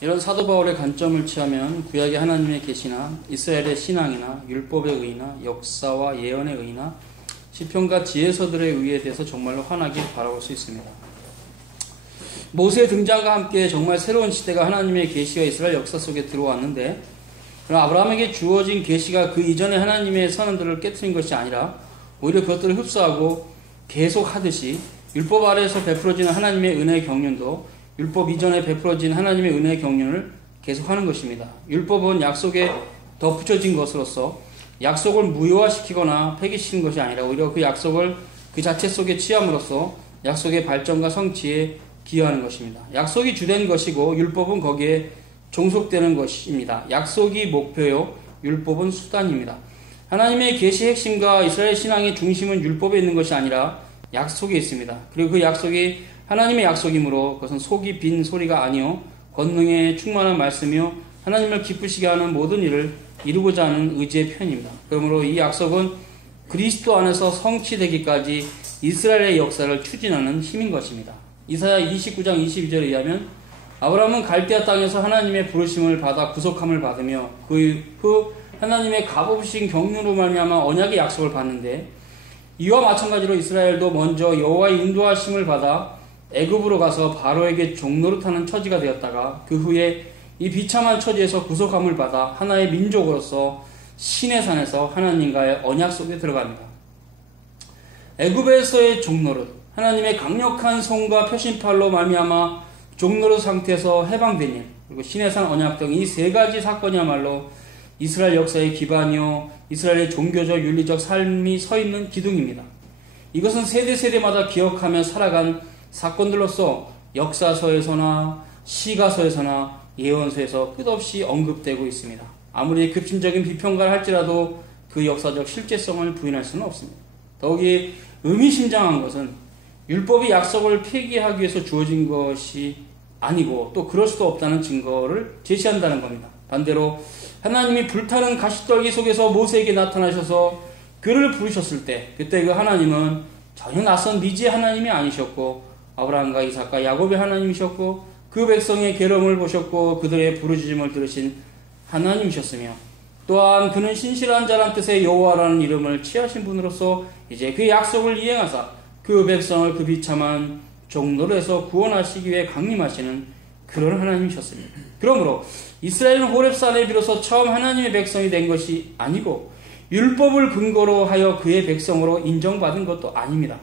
이런 사도 바울의 관점을 취하면 구약의 하나님의 계시나 이스라엘의 신앙이나 율법의 의의나 역사와 예언의 의의나 시편과 지혜서들의 의의에 대해서 정말로 환하게 바라볼 수 있습니다. 모세의 등장과 함께 정말 새로운 시대가 하나님의 계시가 이스라엘 역사 속에 들어왔는데, 그러나 아브라함에게 주어진 계시가 그 이전의 하나님의 선언들을 깨트린 것이 아니라 오히려 그것들을 흡수하고 계속하듯이 율법 아래에서 베풀어지는 하나님의 은혜의 경륜도 율법 이전에 베풀어진 하나님의 은혜의 경륜을 계속하는 것입니다. 율법은 약속에 덧붙여진 것으로서 약속을 무효화시키거나 폐기시키는 것이 아니라 오히려 그 약속을 그 자체 속에 취함으로써 약속의 발전과 성취에 기여하는 것입니다. 약속이 주된 것이고 율법은 거기에 종속되는 것입니다. 약속이 목표요, 율법은 수단입니다. 하나님의 계시의 핵심과 이스라엘 신앙의 중심은 율법에 있는 것이 아니라 약속에 있습니다. 그리고 그 약속이 하나님의 약속이므로 그것은 속이 빈 소리가 아니요 권능에 충만한 말씀이요 하나님을 기쁘시게 하는 모든 일을 이루고자 하는 의지의 표현입니다. 그러므로 이 약속은 그리스도 안에서 성취되기까지 이스라엘의 역사를 추진하는 힘인 것입니다. 이사야 29장 22절에 의하면 아브라함은 갈대아 땅에서 하나님의 부르심을 받아 구속함을 받으며 그 후 하나님의 값없으신 경륜으로 말미암아 언약의 약속을 받는데, 이와 마찬가지로 이스라엘도 먼저 여호와의 인도하심을 받아 애굽으로 가서 바로에게 종노릇하는 처지가 되었다가 그 후에 이 비참한 처지에서 구속함을 받아 하나의 민족으로서 신의 산에서 하나님과의 언약 속에 들어갑니다. 애굽에서의 종노릇, 하나님의 강력한 손과 표심팔로 말미암아 종노릇 상태에서 해방된 일, 그리고 신의 산 언약 등 이 세 가지 사건이야말로 이스라엘 역사의 기반이요 이스라엘의 종교적 윤리적 삶이 서 있는 기둥입니다. 이것은 세대마다 기억하며 살아간 사건들로서 역사서에서나 시가서에서나 예언서에서 끝없이 언급되고 있습니다. 아무리 급진적인 비평가를 할지라도 그 역사적 실제성을 부인할 수는 없습니다. 더욱이 의미심장한 것은 율법이 약속을 폐기하기 위해서 주어진 것이 아니고 또 그럴 수도 없다는 증거를 제시한다는 겁니다. 반대로 하나님이 불타는 가시떨기 속에서 모세에게 나타나셔서 그를 부르셨을 때 그때 그 하나님은 전혀 낯선 미지의 하나님이 아니셨고 아브라함과 이삭과 야곱의 하나님이셨고 그 백성의 괴로움을 보셨고 그들의 부르짖음을 들으신 하나님이셨으며, 또한 그는 신실한 자란 뜻의 여호와라는 이름을 취하신 분으로서 이제 그 약속을 이행하사 그 백성을 그 비참한 종노릇에서 구원하시기 위해 강림하시는 그런 하나님이셨습니다. 그러므로 이스라엘은 호렙산에 비로소 처음 하나님의 백성이 된 것이 아니고 율법을 근거로 하여 그의 백성으로 인정받은 것도 아닙니다.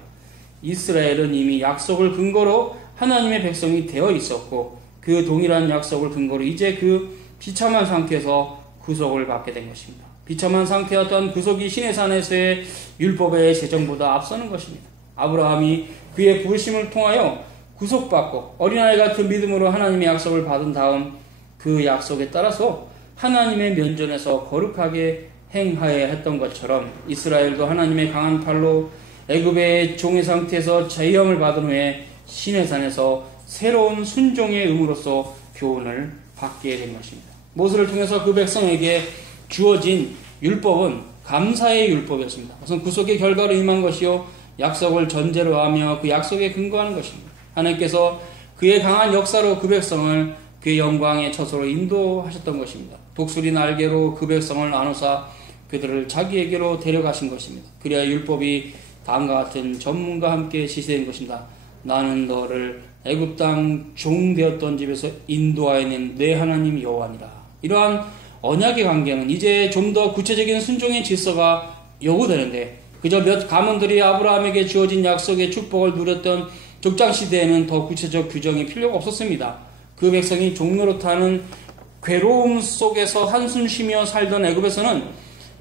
이스라엘은 이미 약속을 근거로 하나님의 백성이 되어 있었고 그 동일한 약속을 근거로 이제 그 비참한 상태에서 구속을 받게 된 것입니다. 비참한 상태였던 구속이 신의 산에서의 율법의 제정보다 앞서는 것입니다. 아브라함이 그의 부르심을 통하여 구속받고 어린아이 같은 믿음으로 하나님의 약속을 받은 다음 그 약속에 따라서 하나님의 면전에서 거룩하게 행하여야 했던 것처럼 이스라엘도 하나님의 강한 팔로 애굽의 종의 상태에서 제형을 받은 후에 신의 산에서 새로운 순종의 의무로서 교훈을 받게 된 것입니다. 모세를 통해서 그 백성에게 주어진 율법은 감사의 율법이었습니다. 우선 구속의 결과로 임한 것이요 약속을 전제로 하며 그 약속에 근거하는 것입니다. 하나님께서 그의 강한 역사로 그 백성을 그의 영광의 처소로 인도하셨던 것입니다. 독수리 날개로 그 백성을 나누사 그들을 자기에게로 데려가신 것입니다. 그래야 율법이 다음과 같은 전문과 함께 시시된 것입니다. 나는 너를 애굽 땅 종 되었던 집에서 인도하여낸 내 하나님 여호와니라. 이러한 언약의 관계는 이제 좀 더 구체적인 순종의 질서가 요구되는데, 그저 몇 가문들이 아브라함에게 주어진 약속의 축복을 누렸던 족장시대에는 더 구체적 규정이 필요가 없었습니다. 그 백성이 종노릇하는 괴로움 속에서 한숨 쉬며 살던 애굽에서는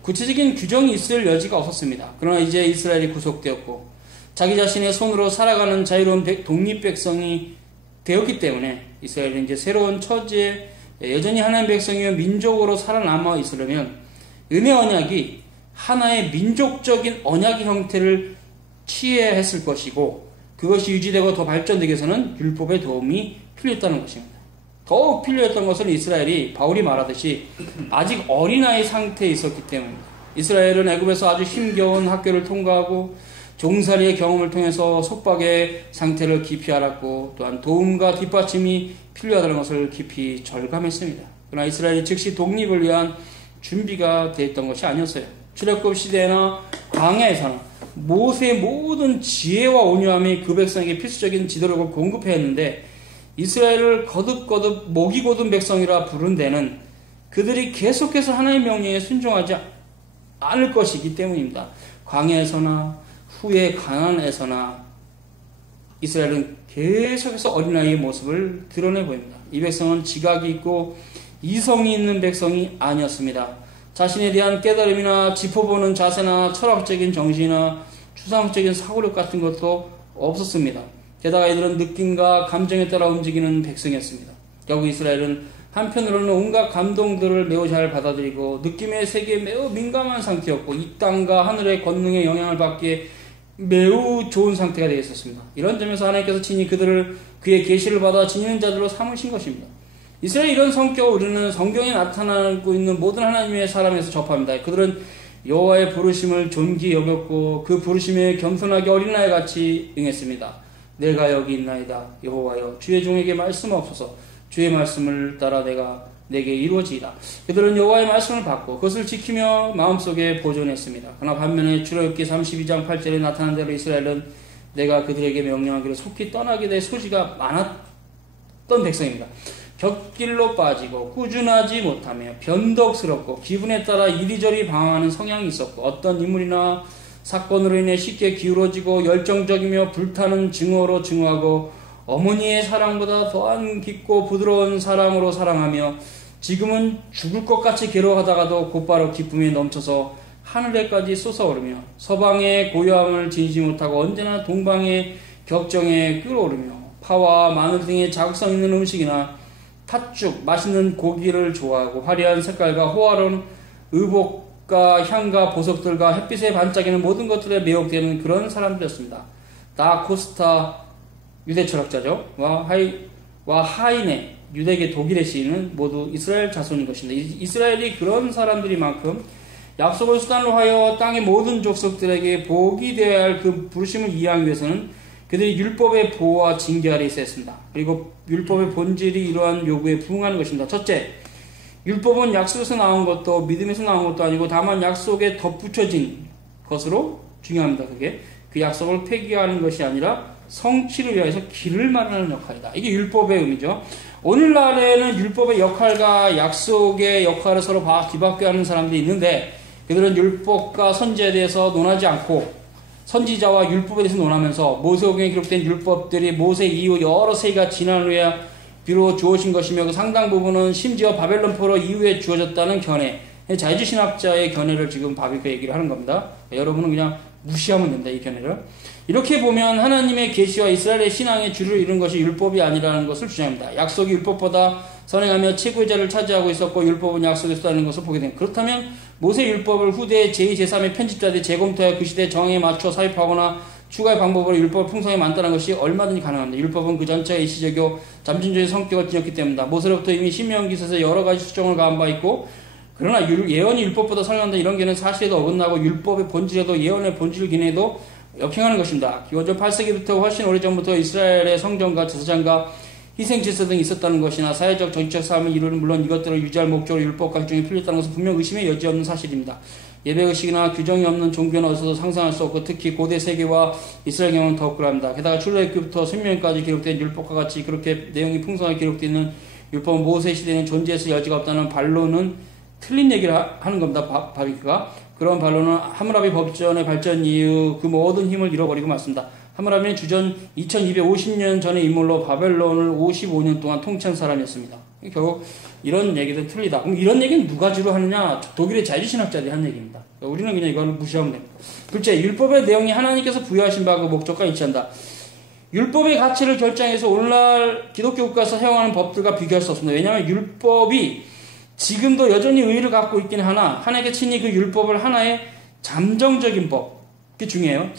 구체적인 규정이 있을 여지가 없었습니다. 그러나 이제 이스라엘이 구속되었고 자기 자신의 손으로 살아가는 자유로운 독립백성이 되었기 때문에 이스라엘은 이제 새로운 처지에 여전히 하나님의 백성이며 민족으로 살아남아 있으려면 은혜 언약이 하나의 민족적인 언약의 형태를 취해야 했을 것이고, 그것이 유지되고 더 발전되기 위해서는 율법의 도움이 필요했다는 것입니다. 더욱 필요했던 것은 이스라엘이 바울이 말하듯이 아직 어린아이 상태에 있었기 때문입니다. 이스라엘은 애굽에서 아주 힘겨운 학교를 통과하고 종살이의 경험을 통해서 속박의 상태를 깊이 알았고 또한 도움과 뒷받침이 필요하다는 것을 깊이 절감했습니다. 그러나 이스라엘이 즉시 독립을 위한 준비가 되었던 것이 아니었어요. 출애굽 시대나 광야에서는 모세의 모든 지혜와 온유함이 그 백성에게 필수적인 지도력을 공급해야 했는데 이스라엘을 거듭거듭 목이 곧은 백성이라 부른 데는 그들이 계속해서 하나님의 명령에 순종하지 않을 것이기 때문입니다. 광야에서나 후에 가나안에서나 이스라엘은 계속해서 어린아이의 모습을 드러내 보입니다. 이 백성은 지각이 있고 이성이 있는 백성이 아니었습니다. 자신에 대한 깨달음이나 짚어보는 자세나 철학적인 정신이나 추상적인 사고력 같은 것도 없었습니다. 게다가 이들은 느낌과 감정에 따라 움직이는 백성이었습니다. 결국 이스라엘은 한편으로는 온갖 감동들을 매우 잘 받아들이고 느낌의 세계에 매우 민감한 상태였고 이 땅과 하늘의 권능의 영향을 받기에 매우 좋은 상태가 되어 있었습니다. 이런 점에서 하나님께서 친히 그들을 그의 계시를 받아 지니는 자들로 삼으신 것입니다. 이스라엘의 이런 성격을 우리는 성경에 나타나고 있는 모든 하나님의 사람에서 접합니다. 그들은 여호와의 부르심을 존귀히 여겼고 그 부르심에 겸손하게 어린아이같이 응했습니다. 내가 여기 있나이다. 여호와여 주의 종에게 말씀하옵소서. 주의 말씀을 따라 내게 이루어지이다. 그들은 여호와의 말씀을 받고 그것을 지키며 마음속에 보존했습니다. 그러나 반면에 출애굽기 32장 8절에 나타난 대로 이스라엘은 내가 그들에게 명령하기로 속히 떠나게 될 소지가 많았던 백성입니다. 곁길로 빠지고 꾸준하지 못하며 변덕스럽고 기분에 따라 이리저리 방황하는 성향이 있었고 어떤 인물이나 사건으로 인해 쉽게 기울어지고 열정적이며 불타는 증오로 증오하고 어머니의 사랑보다 더한 깊고 부드러운 사랑으로 사랑하며 지금은 죽을 것 같이 괴로워하다가도 곧바로 기쁨에 넘쳐서 하늘에까지 솟아오르며 서방의 고요함을 지니지 못하고 언제나 동방의 격정에 끌어오르며 파와 마늘 등의 자극성 있는 음식이나 팥죽, 맛있는 고기를 좋아하고 화려한 색깔과 호화로운 의복과 향과 보석들과 햇빛에 반짝이는 모든 것들에 매혹되는 그런 사람들이었습니다. 다 코스타 유대 철학자죠. 와 하이네 유대계 독일의 시인은 모두 이스라엘 자손인 것입니다. 이스라엘이 그런 사람들이만큼 약속을 수단으로 하여 땅의 모든 족속들에게 복이 되어야 할 그 부르심을 이해하기 위해서는 그들이 율법의 보호와 징계 아래 있어야 했습니다. 그리고 율법의 본질이 이러한 요구에 부응하는 것입니다. 첫째, 율법은 약속에서 나온 것도 믿음에서 나온 것도 아니고 다만 약속에 덧붙여진 것으로 중요합니다. 그게 그 약속을 폐기하는 것이 아니라 성취를 위해서 길을 마련하는 역할이다. 이게 율법의 의미죠. 오늘날에는 율법의 역할과 약속의 역할을 서로 뒤바뀌어 하는 사람들이 있는데 그들은 율법과 선지에 대해서 논하지 않고 선지자와 율법에 대해서 논하면서 모세오경에 기록된 율법들이 모세 이후 여러 세기가 지난 후에 비로 주어진 것이며 그 상당 부분은 심지어 바벨론 포로 이후에 주어졌다는 견해, 자유주의신학자의 견해를 지금 바비크 얘기를 하는 겁니다. 여러분은 그냥 무시하면 된다, 이 견해를. 이렇게 보면 하나님의 계시와 이스라엘의 신앙의 주를 이룬 것이 율법이 아니라는 것을 주장합니다. 약속이 율법보다 선행하며 최고의 자를 차지하고 있었고 율법은 약속에 수다는 것을 보게 됩니다. 그렇다면 모세 율법을 후대 제2, 제3의 편집자들이 재검토하여 그 시대 정황에 맞춰 삽입하거나 추가의 방법으로 율법을 풍성히 만드는 것이 얼마든지 가능합니다. 율법은 그 전체가 일시적이고 잠진적인 성격을 지녔기 때문이다. 모세로부터 이미 신명기서에서 여러 가지 수정을 가한 바 있고 그러나 예언이 율법보다 선행한다 이런 게는 사실에도 어긋나고 율법의 본질에도 예언의 본질 기능에도 역행하는 것입니다. 기원전 8세기부터 훨씬 오래전부터 이스라엘의 성전과 제사장과 희생제사 등이 있었다는 것이나 사회적 정치적 삶을 이루는 물론 이것들을 유지할 목적으로 율법과 규정이 필요했다는 것은 분명 의심의 여지 없는 사실입니다. 예배의식이나 규정이 없는 종교는 어디서도 상상할 수 없고 특히 고대 세계와 이스라엘 경우는 더욱 그럽니다. 게다가 출애굽기부터 신명기까지 기록된 율법과 같이 그렇게 내용이 풍성하게 기록되어 있는 율법은 모세 시대에는 존재했을 여지가 없다는 반론은 틀린 얘기를 하는 겁니다. 바비크가. 그런 반론은 하므라비 법전의 발전 이후 그 모든 힘을 잃어버리고 말습니다. 하므라비는 주전 2250년 전의 인물로 바벨론을 55년 동안 통치한 사람이었습니다. 결국 이런 얘기도 틀리다. 그럼 이런 얘기는 누가 주로 하느냐? 독일의 자유신학자들이 한 얘기입니다. 우리는 그냥 이걸 무시하면 됩니다. 둘째, 율법의 내용이 하나님께서 부여하신 바 그 목적과 일치한다. 율법의 가치를 결정해서 오늘날 기독교 국가에서 사용하는 법들과 비교할 수 없습니다. 왜냐하면 율법이 지금도 여전히 의의를 갖고 있긴 하나 하나님께 친히 그 율법을 하나의 잠정적인 법, 그게 중요해요.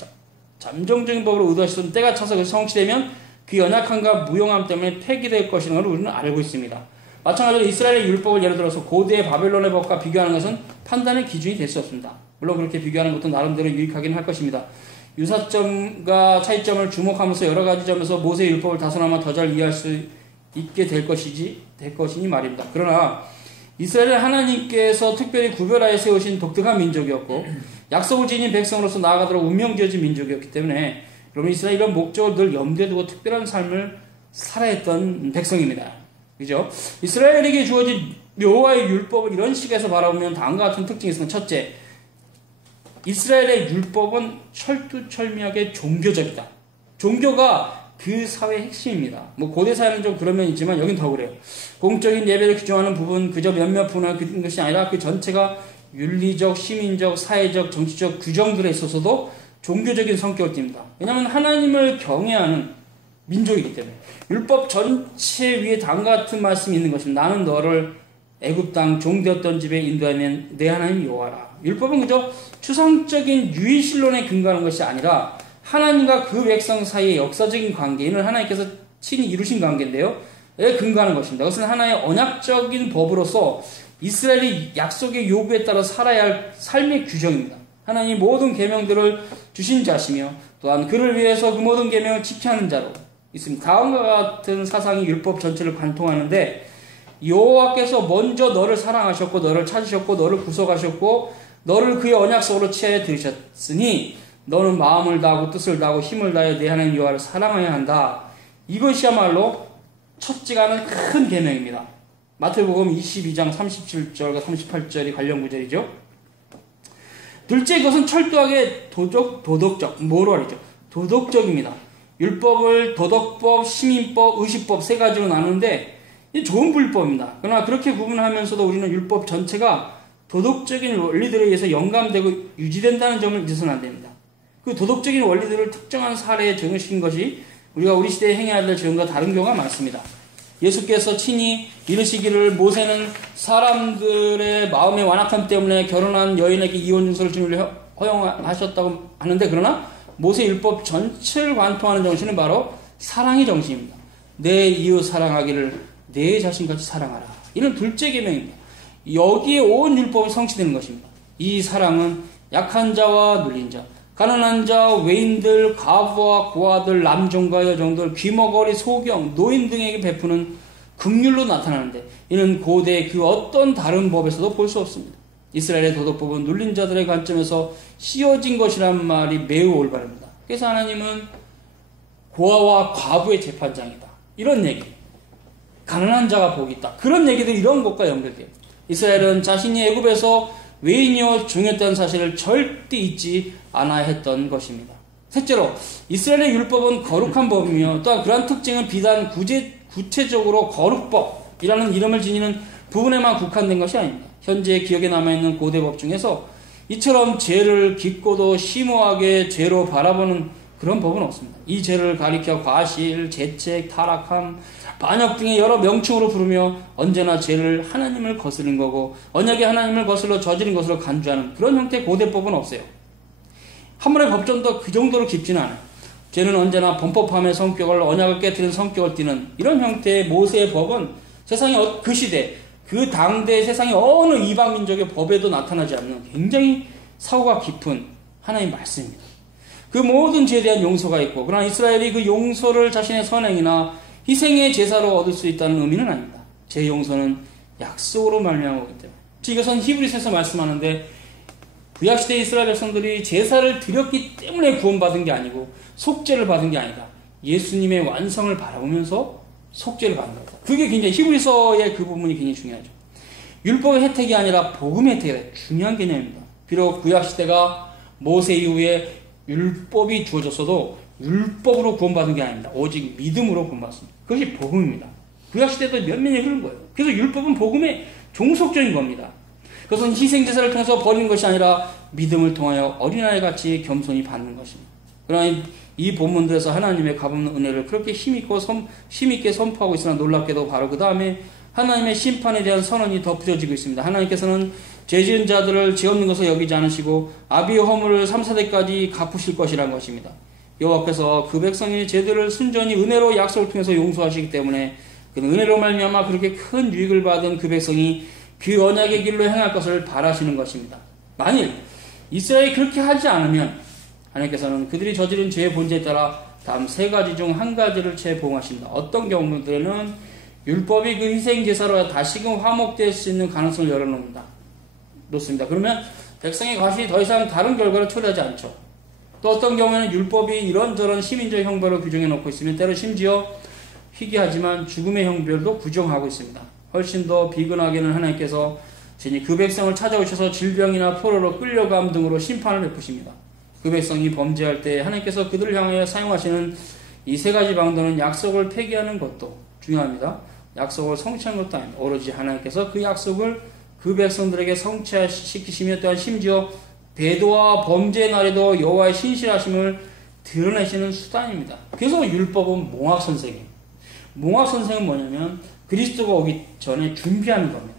잠정적인 법으로 의도하시던 때가 차서 그 성취되면 그 연약함과 무용함 때문에 폐기될 것이라는 걸 우리는 알고 있습니다. 마찬가지로 이스라엘의 율법을 예를 들어서 고대 바벨론의 법과 비교하는 것은 판단의 기준이 될 수 없습니다. 물론 그렇게 비교하는 것도 나름대로 유익하긴 할 것입니다. 유사점과 차이점을 주목하면서 여러 가지 점에서 모세의 율법을 다소나마 더 잘 이해할 수 있게 될 것이니 말입니다. 그러나 이스라엘은 하나님께서 특별히 구별하여 세우신 독특한 민족이었고 약속을 지닌 백성으로서 나아가도록 운명지어진 민족이었기 때문에 여러분 이스라엘 이런 목적을 늘 염두에 두고 특별한 삶을 살아야 했던 백성입니다. 그죠? 이스라엘에게 주어진 여호와의 율법을 이런 식에서 바라보면 다음과 같은 특징이 있습니다. 첫째, 이스라엘의 율법은 철두철미하게 종교적이다. 종교가 그 사회의 핵심입니다. 고대 사회는 좀 그런 면이 있지만 여긴 더 그래요. 공적인 예배를 규정하는 부분 그저 몇몇 분을 그런 것이 아니라 그 전체가 윤리적, 시민적, 사회적, 정치적 규정들에 있어서도 종교적인 성격을 띱니다. 왜냐하면 하나님을 경외하는 민족이기 때문에 율법 전체 위에 다음과 같은 말씀이 있는 것입니다. 나는 너를 애굽 땅 종되었던 집에 인도하면 내 하나님 여호와라. 율법은 그저 추상적인 유일신론에 근거하는 것이 아니라 하나님과 그 백성 사이의 역사적인 관계, 이는 하나님께서 친히 이루신 관계인데요. 에 근거하는 것입니다. 그것은 하나의 언약적인 법으로서 이스라엘이 약속의 요구에 따라 살아야 할 삶의 규정입니다. 하나님이 모든 계명들을 주신 자시며 또한 그를 위해서 그 모든 계명을 지켜야 하는 자로 있습니다. 다음과 같은 사상이 율법 전체를 관통하는데 여호와께서 먼저 너를 사랑하셨고 너를 찾으셨고 너를 구속하셨고 너를 그의 언약 속으로 취하여 들으셨으니 너는 마음을 다하고 뜻을 다하고 힘을 다하여 내 하나님 여호와를 사랑해야 한다. 이것이야말로 첫째가 하는 큰 계명입니다. 마태복음 22장 37절과 38절이 관련 구절이죠. 둘째, 그것은 철저하게 도덕적, 모럴이죠. 도덕적입니다. 율법을 도덕법, 시민법, 의식법 세 가지로 나누는데 좋은 율법입니다. 그러나 그렇게 구분하면서도 우리는 율법 전체가 도덕적인 원리들에 의해서 영감되고 유지된다는 점을 잊어서는 안 됩니다. 그 도덕적인 원리들을 특정한 사례에 적용시킨 것이 우리가 우리 시대에 행해야 될 적용과 다른 경우가 많습니다. 예수께서 친히 이르시기를 모세는 사람들의 마음의 완악함 때문에 결혼한 여인에게 이혼 증서를 주는 허용하셨다고 하는데, 그러나 모세 율법 전체를 관통하는 정신은 바로 사랑의 정신입니다. 내 이웃 사랑하기를 내 자신같이 사랑하라. 이는 둘째 계명입니다. 여기에 온 율법이 성취되는 것입니다. 이 사랑은 약한 자와 눌린 자, 가난한 자, 외인들, 과부와 고아들, 남종과 여종들, 귀머거리, 소경, 노인 등에게 베푸는 긍휼로 나타나는데 이는 고대 그 어떤 다른 법에서도 볼 수 없습니다. 이스라엘의 도덕법은 눌린 자들의 관점에서 씌워진 것이란 말이 매우 올바릅니다. 그래서 하나님은 고아와 과부의 재판장이다. 이런 얘기. 가난한 자가 복이 있다. 그런 얘기들 이런 것과 연결돼요. 이스라엘은 자신이 애굽에서 외인이요 종이었다는 사실을 절대 잊지 않아야 했던 것입니다. 셋째로 이스라엘의 율법은 거룩한 법이며 또한 그러한 특징은 비단 구체적으로 거룩법이라는 이름을 지니는 부분에만 국한된 것이 아닙니다. 현재 기억에 남아있는 고대법 중에서 이처럼 죄를 깊고도 심오하게 죄로 바라보는 그런 법은 없습니다. 이 죄를 가리켜 과실, 재책, 타락함, 반역 등의 여러 명칭으로 부르며 언제나 죄를 하나님을 거스른 거고 언약의 하나님을 거슬러 저지른 것으로 간주하는 그런 형태의 고대법은 없어요. 하물의 법전도 그 정도로 깊지는 않아요. 죄는 언제나 범법함의 성격을, 언약을 깨뜨리는 성격을 띠는 이런 형태의 모세의 법은 세상의 그 시대, 그 당대의 세상의 어느 이방 민족의 법에도 나타나지 않는 굉장히 사고가 깊은 하나님의 말씀입니다. 그 모든 죄에 대한 용서가 있고, 그러나 이스라엘이 그 용서를 자신의 선행이나 희생의 제사로 얻을 수 있다는 의미는 아닙니다. 제 용서는 약속으로 말미암은 거기 때문에. 이것은 히브리서에서 말씀하는데 구약시대 이스라엘 백성들이 제사를 드렸기 때문에 구원받은 게 아니고 속죄를 받은 게 아니다. 예수님의 완성을 바라보면서 속죄를 받는 거다. 그게 굉장히 히브리서의 그 부분이 굉장히 중요하죠. 율법의 혜택이 아니라 복음의 혜택이 중요한 개념입니다. 비록 구약시대가 모세 이후에 율법이 주어졌어도 율법으로 구원받은 게 아닙니다. 오직 믿음으로 구원받습니다. 그것이 복음입니다. 구약시대도 몇몇이 흐른 거예요. 그래서 율법은 복음의 종속적인 겁니다. 그것은 희생제사를 통해서 버리는 것이 아니라 믿음을 통하여 어린아이같이 겸손히 받는 것입니다. 그러나 이 본문들에서 하나님의 값없는 은혜를 그렇게 힘있게 선포하고 있으나 놀랍게도 바로 그 다음에 하나님의 심판에 대한 선언이 덧붙여지고 있습니다. 하나님께서는 죄지은 자들을 죄 없는 것을 여기지 않으시고 아비의 허물을 3, 4대까지 갚으실 것이라는 것입니다. 여호와께서 그 백성의 죄들을 순전히 은혜로 약속을 통해서 용서하시기 때문에 그 은혜로 말미암아 그렇게 큰 유익을 받은 그 백성이 그 언약의 길로 행할 것을 바라시는 것입니다. 만일 이스라엘이 그렇게 하지 않으면 하나님께서는 그들이 저지른 죄의 본질에 따라 다음 세 가지 중 한 가지를 채 보응하신다. 어떤 경우들에는 율법이 그 희생 제사로 다시금 화목될 수 있는 가능성을 놓습니다. 그러면 백성의 과실이 더 이상 다른 결과를 초래하지 않죠. 또 어떤 경우에는 율법이 이런저런 시민적 형벌을 규정해 놓고 있으면 때로 심지어 희귀하지만 죽음의 형벌도 규정하고 있습니다. 훨씬 더 비근하게는 하나님께서 진히 그 백성을 찾아오셔서 질병이나 포로로 끌려감 등으로 심판을 베푸십니다. 그 백성이 범죄할 때 하나님께서 그들을 향하여 사용하시는 이 세 가지 방도는 약속을 폐기하는 것도 중요합니다. 약속을 성취하는 것도 아닙니다. 오로지 하나님께서 그 약속을 그 백성들에게 성취시키시며 또한 심지어 배도와 범죄의 날에도 여호와의 신실하심을 드러내시는 수단입니다. 그래서 율법은 몽학선생이에요. 몽학선생은 뭐냐면 그리스도가 오기 전에 준비하는 겁니다.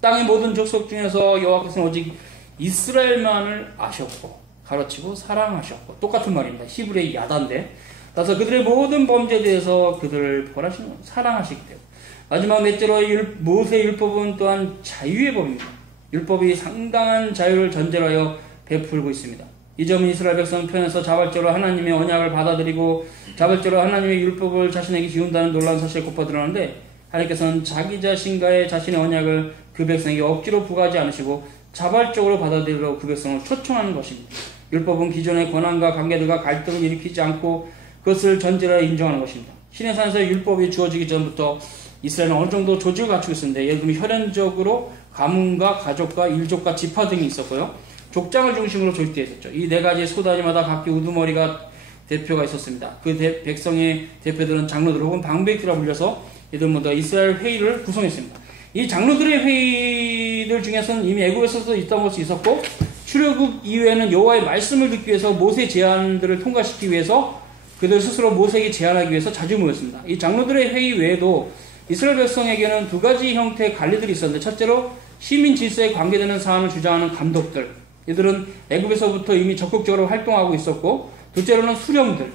땅의 모든 족속 중에서 여호와께서는 오직 이스라엘만을 아셨고 가르치고 사랑하셨고 똑같은 말입니다. 히브리의 야단데 따라서 그들의 모든 범죄에 대해서 그들을 벌하시는 사랑하시기 때문에 마지막 넷째로 모세의 율법은 또한 자유의 법입니다. 율법이 상당한 자유를 전제로 하여 베풀고 있습니다. 이 점은 이스라엘 백성 편에서 자발적으로 하나님의 언약을 받아들이고 자발적으로 하나님의 율법을 자신에게 지운다는 놀라운 사실을 곧바 드러나는데 하나님께서는 자기 자신과의 자신의 언약을 그 백성에게 억지로 부과하지 않으시고 자발적으로 받아들이려고 그 백성을 초청하는 것입니다. 율법은 기존의 권한과 관계들과 갈등을 일으키지 않고 그것을 전제로 하여 인정하는 것입니다. 시내산에서 율법이 주어지기 전부터 이스라엘은 어느 정도 조직을 갖추고 있었는데 예를 들면 혈연적으로 가문과 가족과 일족과 지파 등이 있었고요. 족장을 중심으로 조직되어 있었죠. 이 네 가지 소단위마다 각기 우두머리가 대표가 있었습니다. 그 백성의 대표들은 장로들 혹은 방백이라 불려서 이들 모두 이스라엘 회의를 구성했습니다. 이 장로들의 회의들 중에서는 이미 애굽에서도 있던 것이 있었고 출애굽 이후에는 여호와의 말씀을 듣기 위해서 모세 제안들을 통과시키기 위해서 그들 스스로 모세에게 제안하기 위해서 자주 모였습니다. 이 장로들의 회의 외에도 이스라엘 백성에게는 두 가지 형태의 관리들이 있었는데 첫째로 시민 질서에 관계되는 사안을 주장하는 감독들, 이들은 애굽에서부터 이미 적극적으로 활동하고 있었고 둘째로는 수령들,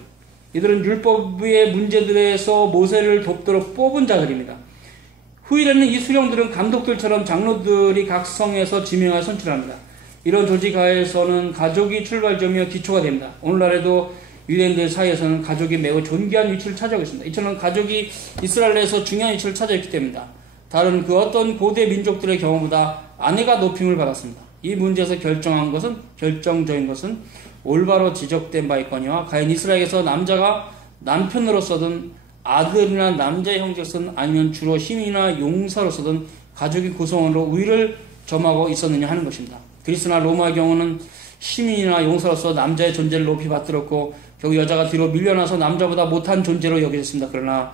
이들은 율법의 문제들에서 모세를 돕도록 뽑은 자들입니다. 후일에는 이 수령들은 감독들처럼 장로들이 각 성에서 지명하여 선출합니다. 이런 조직 하에서는 가족이 출발점이며 기초가 됩니다. 오늘날에도 유대인들 사이에서는 가족이 매우 존귀한 위치를 차지하고 있습니다. 이처럼 가족이 이스라엘에서 중요한 위치를 차지했기 때문이다. 다른 그 어떤 고대 민족들의 경우보다 아내가 높임을 받았습니다. 이 문제에서 결정적인 것은 올바로 지적된 바 있거니와 과연 이스라엘에서 남자가 남편으로서든 아들이나 남자의 형제로서든 아니면 주로 시민이나 용사로서든 가족의 구성원으로 우위를 점하고 있었느냐 하는 것입니다. 그리스나 로마의 경우는 시민이나 용사로서 남자의 존재를 높이 받들었고 결국 여자가 뒤로 밀려나서 남자보다 못한 존재로 여겨졌습니다. 그러나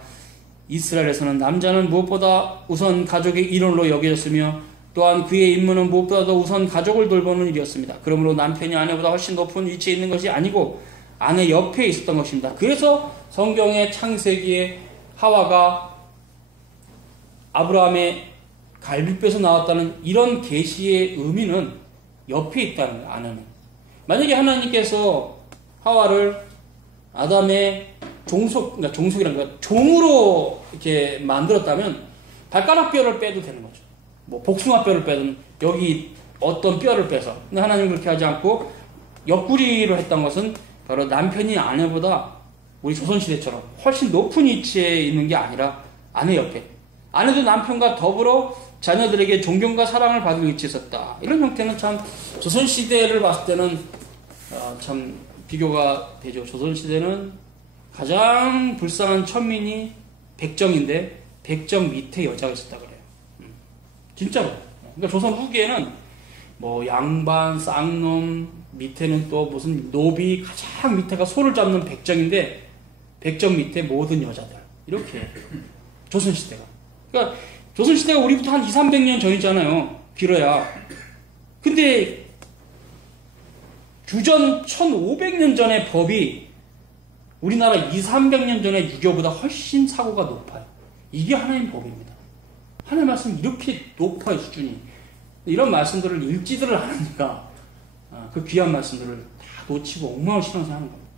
이스라엘에서는 남자는 무엇보다 우선 가족의 일원으로 여겨졌으며 또한 그의 임무는 무엇보다도 우선 가족을 돌보는 일이었습니다. 그러므로 남편이 아내보다 훨씬 높은 위치에 있는 것이 아니고 아내 옆에 있었던 것입니다. 그래서 성경의 창세기에 하와가 아브라함의 갈비뼈에서 나왔다는 이런 계시의 의미는 옆에 있다는 거예요. 아내는. 만약에 하나님께서 하와를 아담의 종속이란 거야. 종으로 이렇게 만들었다면 발가락 뼈를 빼도 되는 거죠. 뭐 복숭아 뼈를 빼든 여기 어떤 뼈를 빼서. 근데 하나님은 그렇게 하지 않고 옆구리로 했던 것은 바로 남편이 아내보다 우리 조선시대처럼 훨씬 높은 위치에 있는 게 아니라 아내 옆에. 아내도 남편과 더불어 자녀들에게 존경과 사랑을 받을 위치에 있었다. 이런 형태는 참 조선시대를 봤을 때는 참 비교가 되죠. 조선시대는 가장 불쌍한 천민이 백정인데 백정 밑에 여자가 있었다 그래요. 진짜로. 그러니까 조선 후기에는 뭐 양반, 쌍놈, 밑에는 또 무슨 노비, 가장 밑에가 소를 잡는 백정인데 백정 밑에 모든 여자들. 이렇게 조선시대가. 그러니까 조선시대가 우리부터 한 200~300년 전이잖아요. 길어야. 근데 주전 1500년 전의 법이 우리나라 200~300년 전의 유교보다 훨씬 사고가 높아요. 이게 하나님 법입니다. 하나님 말씀 이렇게 높아요, 수준이. 이런 말씀들을 읽지들을 않으니까 그 귀한 말씀들을 다 놓치고 엉망을 신앙생활하는 겁니다.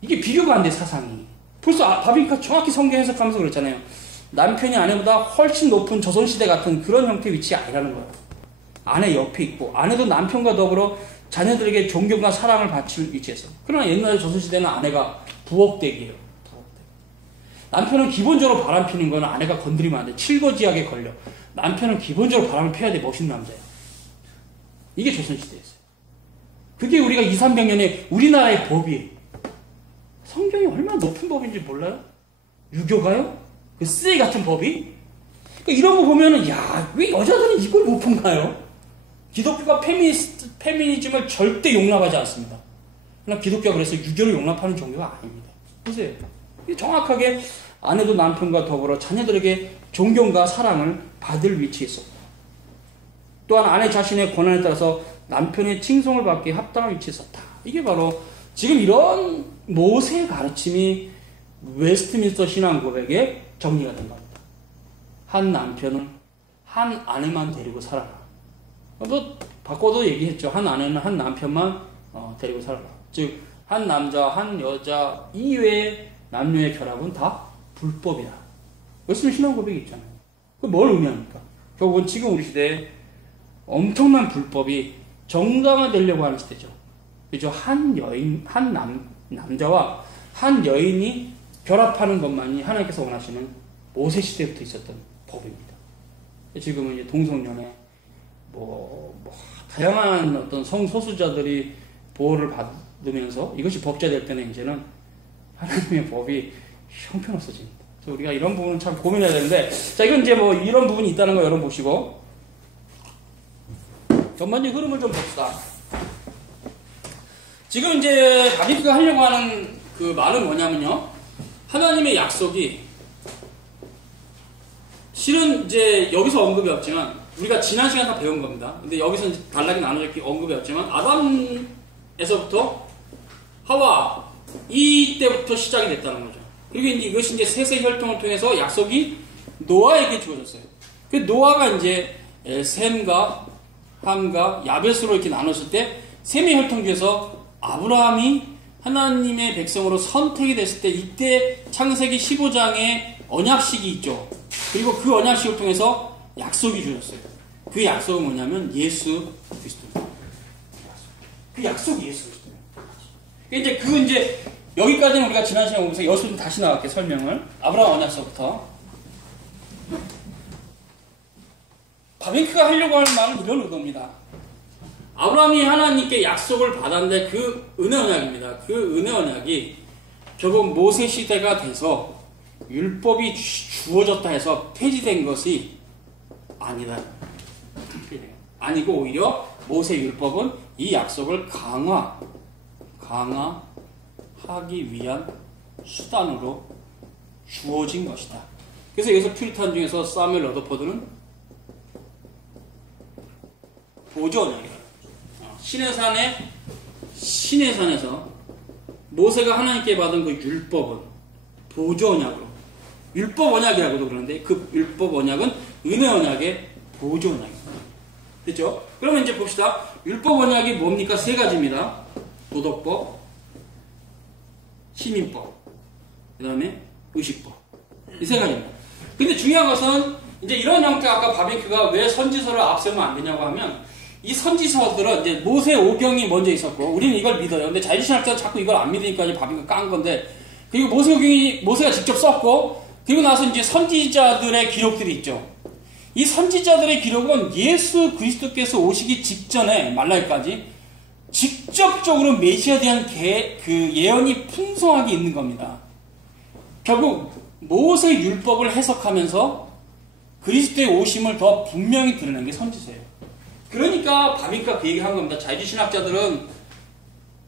이게 비교가 안 돼, 사상이. 벌써 바비니까 정확히 성경 해석하면서 그랬잖아요. 남편이 아내보다 훨씬 높은 조선시대 같은 그런 형태의 위치가 아니라는 거예요. 아내 옆에 있고 아내도 남편과 더불어 자녀들에게 존경과 사랑을 바칠 위치에서. 그러나 옛날에 조선시대는 아내가 부엌대기예요. 남편은 기본적으로 바람 피는 건 아내가 건드리면 안 돼. 칠거지하게 걸려. 남편은 기본적으로 바람을 피워야 돼. 멋있는 남자야. 이게 조선시대였어요. 그게 우리가 200~300년의 우리나라의 법이에요. 성경이 얼마나 높은 법인지 몰라요? 유교가요? 그 쓰레기 같은 법이? 그러니까 이런 거 보면은, 야, 왜 여자들은 이걸 못 본가요? 기독교가 페미니즘을 절대 용납하지 않습니다. 그러나 기독교가 그래서 유교를 용납하는 종교가 아닙니다. 보세요. 정확하게 아내도 남편과 더불어 자녀들에게 존경과 사랑을 받을 위치에 있었고, 또한 아내 자신의 권한에 따라서 남편의 칭송을 받기에 합당한 위치에 있었다. 이게 바로 지금 이런 모세의 가르침이 웨스트민스터 신앙고백에 정리가 된 겁니다. 한 남편은 한 아내만 데리고 살아라. 또 바꿔도 얘기했죠. 한 아내는 한 남편만 데리고 살아라. 즉 한 남자, 한 여자 이외의 남녀의 결합은 다 불법이다. 웨스트민스터 신앙고백이 있잖아요. 그게 뭘 의미합니까? 결국은 지금 우리 시대에 엄청난 불법이 정당화되려고 하는 시대죠. 그죠? 한 여인, 한 남자와 한 여인이 결합하는 것만이 하나님께서 원하시는 모세 시대부터 있었던 법입니다. 지금은 이제 동성연애, 다양한 어떤 성소수자들이 보호를 받으면서 이것이 법제될 때는 이제는 하나님의 법이 형편없어집니다. 그래서 우리가 이런 부분은 참 고민해야 되는데, 자, 이건 이제 이런 부분이 있다는 거 여러분 보시고, 전반적인 흐름을 좀 봅시다. 지금 이제 바비크가 하려고 하는 그 말은 뭐냐면요. 하나님의 약속이 실은 이제 여기서 언급이 없지만 우리가 지난 시간에 다 배운 겁니다. 근데 여기서 이제 단락이 나눠졌기 언급이 없지만 아담에서부터 하와 이때부터 시작이 됐다는 거죠. 그리고 이제 이것이 이제 셋의 혈통을 통해서 약속이 노아에게 주어졌어요. 그 노아가 이제 셈과 함과 야벳으로 이렇게 나눴을 때 셈의 혈통 중에서 아브라함이 하나님의 백성으로 선택이 됐을 때 이때 창세기 15장에 언약식이 있죠. 그리고 그 언약식을 통해서 약속이 주어졌어요. 그 약속은 뭐냐면 예수 그리스도입니다. 그 약속이 예수 그리스도예요. 이제 여기까지는 우리가 지난 시간에 보면서 여기서 좀 다시 나갈게요. 설명을. 아브라함 언약서부터. 바비크가 하려고 하는 말은 이런 의도입니다. 아브라함이 하나님께 약속을 받았는데 그 은혜 언약입니다. 그 은혜 언약이 결국 모세 시대가 돼서 율법이 주어졌다 해서 폐지된 것이 아니다. 아니고 오히려 모세 율법은 이 약속을 강화하기 위한 수단으로 주어진 것이다. 그래서 여기서 퓨리탄 중에서 사무엘 러더포드는 보조 언약이다. 시내산에서 모세가 하나님께 받은 그 율법은 보조 언약으로, 율법 언약이라고도 그러는데 그 율법 언약은 은혜 언약의 보조 언약입니다. 됐죠? 그러면 이제 봅시다. 율법 언약이 뭡니까? 세 가지입니다. 도덕법, 시민법, 그 다음에 의식법. 이 세 가지입니다. 근데 중요한 것은 이제 이런 형태, 아까 바비크가 왜 선지서를 앞세우면 안 되냐고 하면 이 선지서들은 이제 모세 오경이 먼저 있었고 우리는 이걸 믿어요. 근데 자유신학자는 자꾸 이걸 안 믿으니까 이제 바비크가 깐 건데, 그리고 모세 오경이 모세가 직접 썼고 그리고 나서 이제 선지자들의 기록들이 있죠. 이 선지자들의 기록은 예수 그리스도께서 오시기 직전에 말라기까지 직접적으로 메시아에 대한 그 예언이 풍성하게 있는 겁니다. 결국 모세 율법을 해석하면서 그리스도의 오심을 더 분명히 드러낸 게 선지서예요. 그러니까 바비크가 그 얘기한 겁니다. 자유주의 신학자들은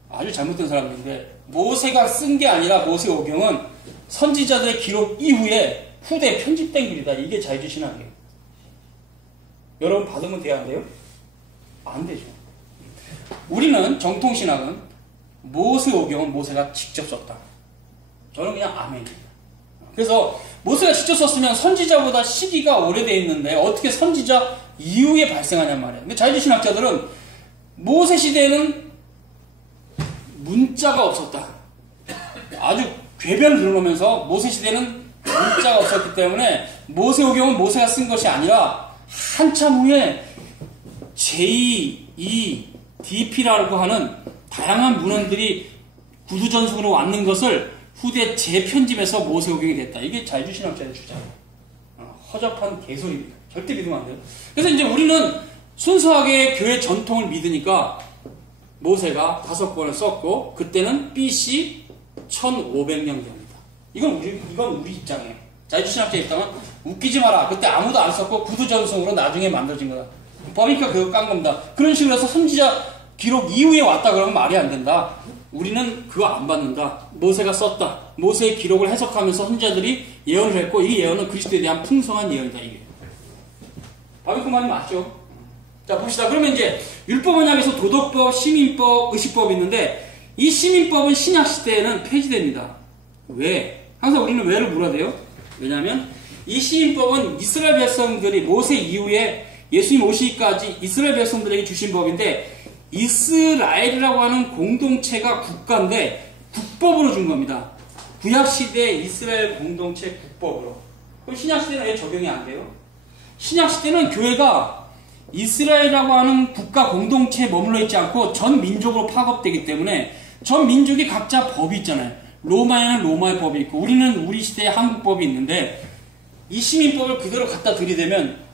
아주 잘못된 사람인데 모세가 쓴 게 아니라 모세 오경은 선지자들의 기록 이후에 후대에 편집된 글이다. 이게 자유주의 신학이에요. 여러분 받으면 돼야 안 돼요? 안 되죠. 우리는 정통신학은 모세 오경은 모세가 직접 썼다. 저는 그냥 아멘입니다. 그래서 모세가 직접 썼으면 선지자보다 시기가 오래되어 있는데 어떻게 선지자 이후에 발생하냔 말이에요. 근데 자유주의 신학자들은 모세 시대에는 문자가 없었다. 아주 궤변을 드러내면서 모세 시대에는 문자가 없었기 때문에 모세 오경은 모세가 쓴 것이 아니라 한참 후에 제2, DP라고 하는 다양한 문헌들이 구두전승으로 왔는 것을 후대 재편집해서 모세오경이 됐다. 이게 자유주신학자의 주장이에요. 허접한 개소리입니다. 절대 믿으면 안 돼요. 그래서 이제 우리는 순수하게 교회 전통을 믿으니까 모세가 5권을 썼고 그때는 BC 1500년경입니다. 이건 우리 입장이에요. 자유주신학자 입장은 웃기지 마라. 그때 아무도 안 썼고 구두전승으로 나중에 만들어진 거다. 법이니까 그거 깐 겁니다. 그런 식으로 해서 선지자 기록 이후에 왔다 그러면 말이 안 된다. 우리는 그거 안 받는다. 모세가 썼다. 모세의 기록을 해석하면서 선지자들이 예언을 했고 이 예언은 그리스도에 대한 풍성한 예언이다. 이게. 바비 그 말이 맞죠? 자 봅시다. 그러면 이제 율법 언약에서 도덕법, 시민법, 의식법이 있는데 이 시민법은 신약시대에는 폐지됩니다. 왜? 항상 우리는 왜를 물어야 돼요? 왜냐하면 이 시민법은 이스라엘 백성들이 모세 이후에 예수님 오시기까지 이스라엘 백성들에게 주신 법인데 이스라엘이라고 하는 공동체가 국가인데 국법으로 준 겁니다. 구약시대 이스라엘 공동체 국법으로. 그럼 신약시대는 왜 적용이 안 돼요? 신약시대는 교회가 이스라엘이라고 하는 국가 공동체에 머물러 있지 않고 전 민족으로 파급되기 때문에 전 민족이 각자 법이 있잖아요. 로마에는 로마의 법이 있고 우리는 우리 시대의 한국법이 있는데 이 시민법을 그대로 갖다 들이대면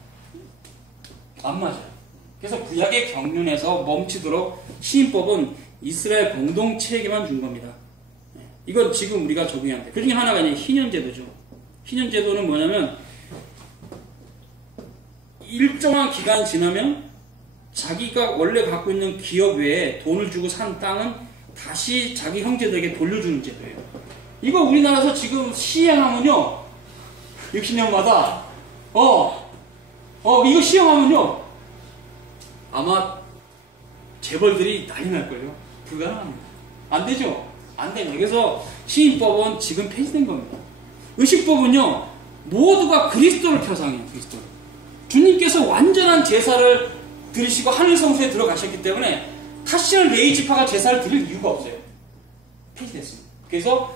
안 맞아요. 그래서 구약의 경륜에서 멈추도록 시민법은 이스라엘 공동체에게만 준 겁니다. 이건 지금 우리가 적용이 안 돼. 그 중에 하나가 이제 희년제도죠. 희년제도는 뭐냐면 일정한 기간 지나면 자기가 원래 갖고 있는 기업 외에 돈을 주고 산 땅은 다시 자기 형제들에게 돌려주는 제도예요. 이거 우리나라에서 지금 시행하면요 60년마다 이거 시행하면요 아마 재벌들이 난리 날걸요. 불가능합니다. 안 되죠? 안 됩니다. 그래서 시인법은 지금 폐지된 겁니다. 의식법은요 모두가 그리스도를 표상해요. 그리스도를. 주님께서 완전한 제사를 드리시고 하늘 성소에 들어가셨기 때문에 다시는 레위 지파가 제사를 드릴 이유가 없어요. 폐지됐습니다. 그래서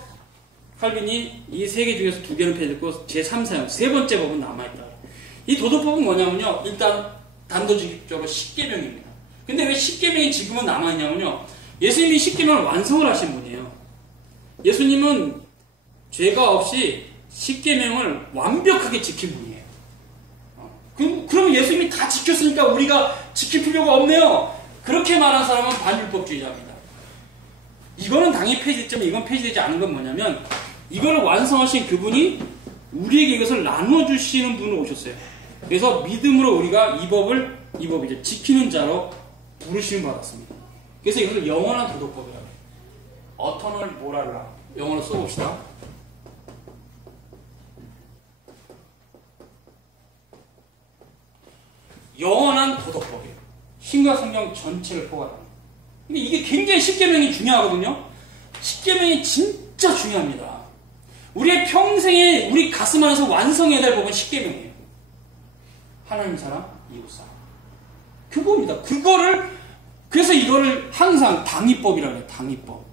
칼빈이 이 3개 중에서 2개는 폐지됐고 제3사형 3번째 법은 남아있다. 이 도덕법은 뭐냐면요 일단 단도직입적으로 십계명입니다. 근데 왜 십계명이 지금은 남아있냐면요 예수님이 십계명을 완성을 하신 분이에요. 예수님은 죄가 없이 십계명을 완벽하게 지킨 분이에요. 그럼 예수님이 다 지켰으니까 우리가 지킬 필요가 없네요. 그렇게 말한 사람은 반율법주의자입니다. 이거는 당연히 폐지됐지만 이건 폐지되지 않은 건 뭐냐면 이거를 완성하신 그분이 우리에게 이것을 나눠주시는 분으로 오셨어요. 그래서 믿음으로 우리가 이 법이죠. 지키는 자로 부르심을 받았습니다. 그래서 이것을 영원한 도덕법이라고 해요. 어터널 모랄라. 영어로 써봅시다. 영원한 도덕법이에요. 신과 성경 전체를 포괄합니다. 근데 이게 굉장히 십계명이 중요하거든요. 십계명이 진짜 중요합니다. 우리의 평생에 우리 가슴 안에서 완성해야 될 법은 십계명이에요. 하나님 사랑, 이웃 사랑. 그겁니다. 그래서 이거를 항상 당위법이라고 해요. 당위법.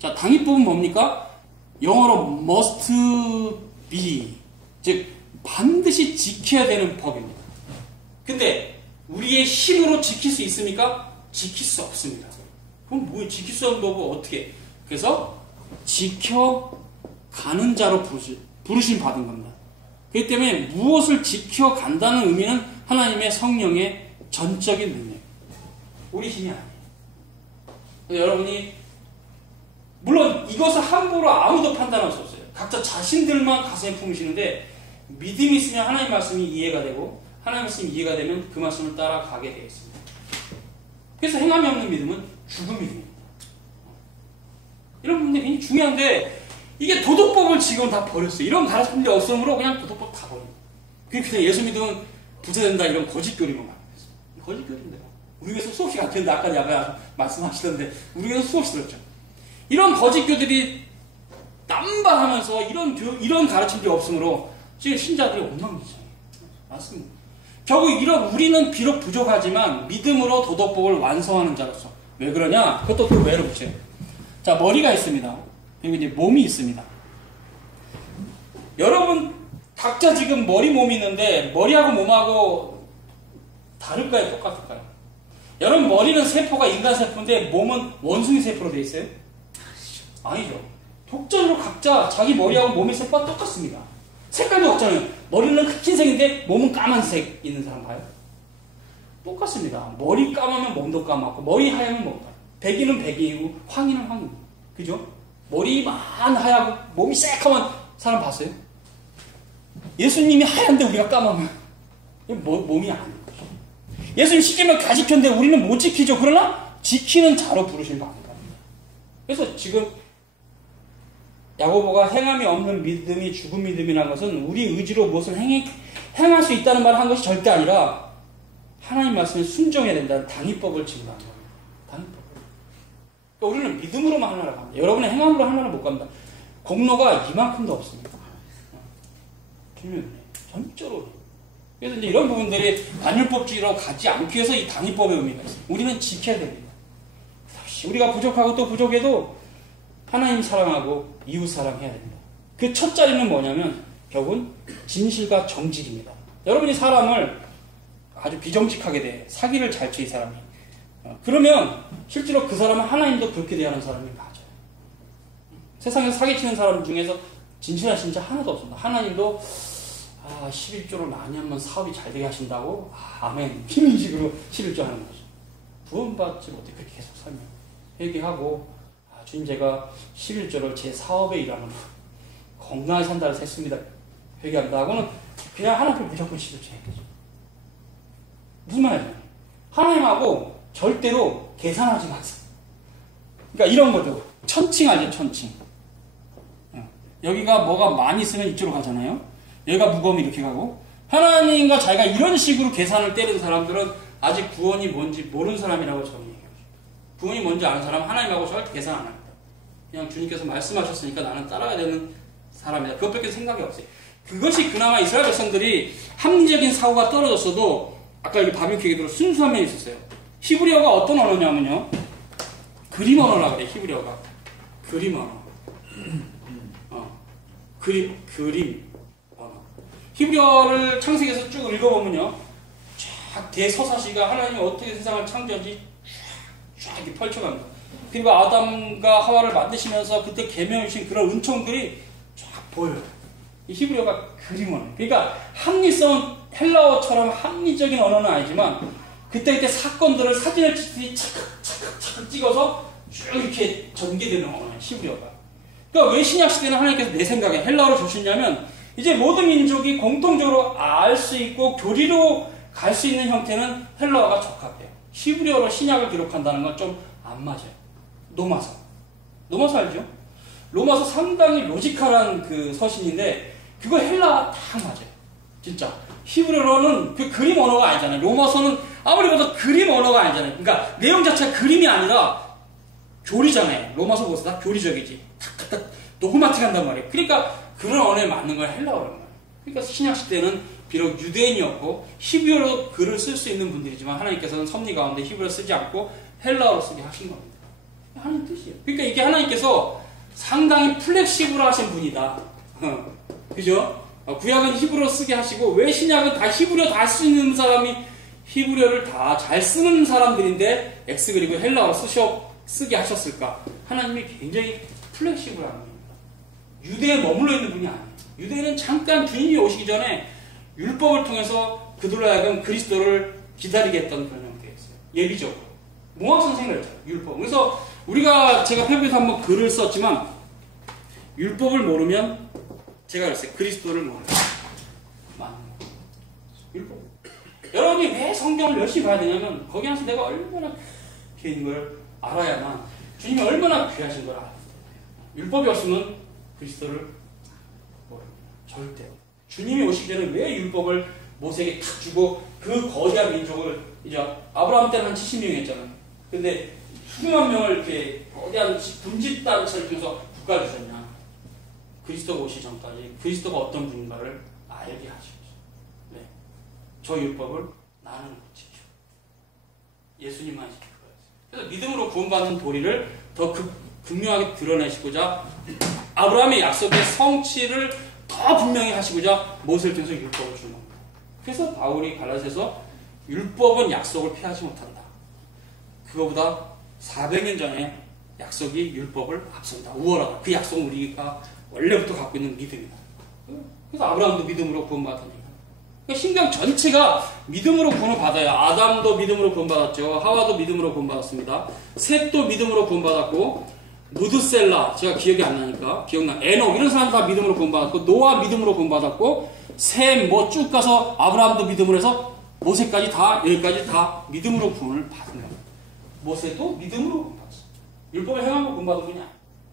자, 당위법은 뭡니까? 영어로 must be. 즉, 반드시 지켜야 되는 법입니다. 근데 우리의 힘으로 지킬 수 있습니까? 지킬 수 없습니다. 그럼 뭐예요? 지킬 수 없는 법을 어떻게? 그래서 지켜가는 자로 부르심 받은 겁니다. 그렇기 때문에 무엇을 지켜간다는 의미는 하나님의 성령의 전적인 능력. 우리 힘이 아니에요. 여러분이 물론 이것을 함부로 아무도 판단할 수 없어요. 각자 자신들만 가슴에 품으시는데 믿음이 있으면 하나님 말씀이 이해가 되고 하나님 말씀이 이해가 되면 그 말씀을 따라가게 되어 있습니다. 그래서 행함이 없는 믿음은 죽은 믿음입니다. 이런 부분이 굉장히 중요한데 이게 도덕법을 지금 다 버렸어요. 이런 가르침이 없으므로 그냥 도덕법 다 버립니다. 그냥 예수 믿으면 부자된다 이런 거짓교리만 말했어요. 거짓교리인데요. 우리 교회에서 수없이 같은데 아까 야가 말씀하시던데 우리 교회에서 수없이 들었죠. 이런 거짓교들이 남발하면서 이런 가르침이 없으므로 지금 신자들이 엉망진창이에요. 맞습니다. 결국 우리는 비록 부족하지만 믿음으로 도덕법을 완성하는 자로서 왜 그러냐? 그것도 그 왜로 붙여요. 자, 머리가 있습니다. 그리고 이제 몸이 있습니다. 여러분 각자 지금 몸이 있는데 머리하고 몸하고 다를까요? 똑같을까요? 여러분 머리는 세포가 인간 세포인데 몸은 원숭이 세포로 되어 있어요? 아니죠. 독자적으로 각자 자기 머리하고 몸의 세포가 똑같습니다. 색깔도 없잖아요. 머리는 흰색인데 몸은 까만색 있는 사람 봐요? 똑같습니다. 머리 까마면 몸도 까맣고 머리 하얗면 몸도 하얗고 백인은 백인이고 황인은 황인이고 그죠? 머리만 하얗고 몸이 새까만 사람 봤어요? 예수님이 하얀데 우리가 까마면 몸이 아닌 거죠. 예수님 시키면 다 지켰는데 우리는 못 지키죠. 그러나 지키는 자로 부르신 거 아닌가. 그래서 지금 야고보가 행함이 없는 믿음이 죽은 믿음이라는 것은 우리 의지로 무엇을 행할 수 있다는 말을 한 것이 절대 아니라 하나님 말씀에 순종해야 된다는 당위법을 지금 하는 겁니다. 당위법을. 그러니까 우리는 믿음으로만 하나를 갑니다. 여러분의 행함으로 하나를 못 갑니다. 공로가 이만큼도 없습니다. 전적으로. 그래서 이제 이런 부분들이 반율법주의로 가지 않기 위해서 이 당위법의 의미가 있습니다. 우리는 지켜야 됩니다. 우리가 부족하고 또 부족해도 하나님 사랑하고 이웃 사랑해야 됩니다. 그 첫 자리는 뭐냐면 결국은 진실과 정직입니다. 여러분이 사람을 아주 비정직하게 돼 사기를 잘 쳐 이 사람이 그러면 실제로 그 사람은 하나님도 그렇게 대하는 사람이 맞아요. 세상에서 사기치는 사람 중에서 진실하신 자 하나도 없습니다. 하나님도 11조를 많이 하면 사업이 잘 되게 하신다고 아멘 힘인식으로 11조 하는 거죠. 구원받지 못해 그렇게 계속 설명 얘기하고 주님 제가 11조를 제 사업에 일하는 건강하게 산다를 했습니다. 회개한다고는 그냥 하나님 무조건 11조 얘기죠. 무슨 말이에요? 하나님하고 절대로 계산하지 마세요. 그러니까 이런 거죠. 천칭 알죠? 천칭. 여기가 뭐가 많이 있으면 이쪽으로 가잖아요. 여기가 무거우면 이렇게 가고 하나님과 자기가 이런 식으로 계산을 때리는 사람들은 아직 구원이 뭔지 모르는 사람이라고 저는 얘기해요. 구원이 뭔지 아는 사람은 하나님하고 절대 계산 안 합니다. 그냥 주님께서 말씀하셨으니까 나는 따라야 되는 사람이다. 그것밖에 생각이 없어요. 그것이 그나마 이스라엘 백성들이 합리적인 사고가 떨어졌어도 아까 여기 바비큐 얘기대로 순수한 면이 있었어요. 히브리어가 어떤 언어냐면요. 그림 언어라고 그래요. 히브리어가. 그림 언어. 그림 언어. 히브리어를 창세기에서 쭉 읽어보면요. 쫙 대서사시가 하나님이 어떻게 세상을 창조한지 쫙 이렇게 펼쳐갑니다. 그리고 아담과 하와를 만드시면서 그때 계명해 주신 그런 은총들이 쫙 보여요. 이 히브리어가 그림 언어. 그러니까 합리성은 헬라어처럼 합리적인 언어는 아니지만 그때 사건들을 사진을 착착 찍어서 쭉 이렇게 전개되는 언어예요. 히브리어가. 그러니까 왜 신약시대는 하나님께서 내 생각에 헬라어를 주시냐면 이제 모든 민족이 공통적으로 알 수 있고 교리로 갈 수 있는 형태는 헬라어가 적합해요. 히브리어로 신약을 기록한다는 건 좀 안 맞아요. 노마서 알죠? 로마서 상당히 로지컬한 그 서신인데 그거 헬라어 다 맞아요. 진짜. 히브리어로는 그 그림 언어가 아니잖아요. 로마서는 아무리 봐도 그림 언어가 아니잖아요. 그러니까 내용 자체가 그림이 아니라 교리잖아요. 로마서 보고서 다 교리적이지. 탁탁탁 노그마틱 한단 말이에요. 그러니까 그런 언어에 맞는 걸 헬라어라는 거예요. 그러니까 신약시대는 비록 유대인이었고 히브리어로 글을 쓸 수 있는 분들이지만 하나님께서는 섭리 가운데 히브리어 쓰지 않고 헬라어로 쓰게 하신 겁니다. 하나님 뜻이에요. 그러니까 이게 하나님께서 상당히 플렉시블하신 분이다. 그죠? 구약은 히브리어 쓰게 하시고 왜 신약은 다 히브리어 다 쓸 수 있는 사람이 히브리어를 다 잘 쓰는 사람들인데 X 그리고 헬라어로 쓰게 하셨을까? 하나님이 굉장히 플렉시블한 분입니다. 유대에 머물러 있는 분이 아니에요. 유대인은 잠깐 주님이 오시기 전에 율법을 통해서 그들로 하여금 그리스도를 기다리게 했던 그런 형태였어요. 예비적으로. 몽학 선생을 했잖아요. 율법. 그래서 제가 페북에서 한번 글을 썼지만 율법을 모르면 제가 그랬어요. 그리스도를 모르면 율법. 여러분이 왜 성경을 열심히 봐야 되냐면 거기 안에서 내가 얼마나 귀한 걸 알아야만 주님이 얼마나 귀하신 걸 알아요. 율법이 없으면 그리스도를 모릅니다. 절대. 주님이 오시기 전에 왜 율법을 모세에게 탁 주고 그 거대한 민족을 이제 아브라함 때는 한 70명이 했잖아요. 근데 수만 명을 이렇게 거대한 군집단체를 통해서 국가를 주셨냐. 그리스도가 오시기 전까지 그리스도가 어떤 분인가를 알게 하시죠. 네. 저 율법을 나는 못 지켜. 예수님만 지킬 거예요. 그래서 믿음으로 구원받는 도리를 더 극명하게 드러내시고자 아브라함의 약속의 성취를 더 분명히 하시고자 모세를 통해서 율법을 주는 겁니다. 그래서 바울이 갈라디아서 율법은 약속을 폐하지 못한다. 그거보다 400년 전에 약속이 율법을 앞선다. 우월하다. 그 약속은 우리가 원래부터 갖고 있는 믿음이다. 그래서 아브라함도 믿음으로 구원받았다. 그러니까 신경 전체가 믿음으로 구원을 받아요. 아담도 믿음으로 구원받았죠. 하와도 믿음으로 구원받았습니다. 셋도 믿음으로 구원받았고, 무드셀라, 제가 기억이 안 나니까 기억나. 에녹 이런 사람도 다 믿음으로 구원받았고, 노아 믿음으로 구원받았고, 셈 뭐 쭉 가서 아브라함도 믿음으로 해서 모세까지 다 여기까지 다 믿음으로 구원을 받은 거예요. 모세도 믿음으로 구원받았어. 율법을 행하고 구원받은 거냐?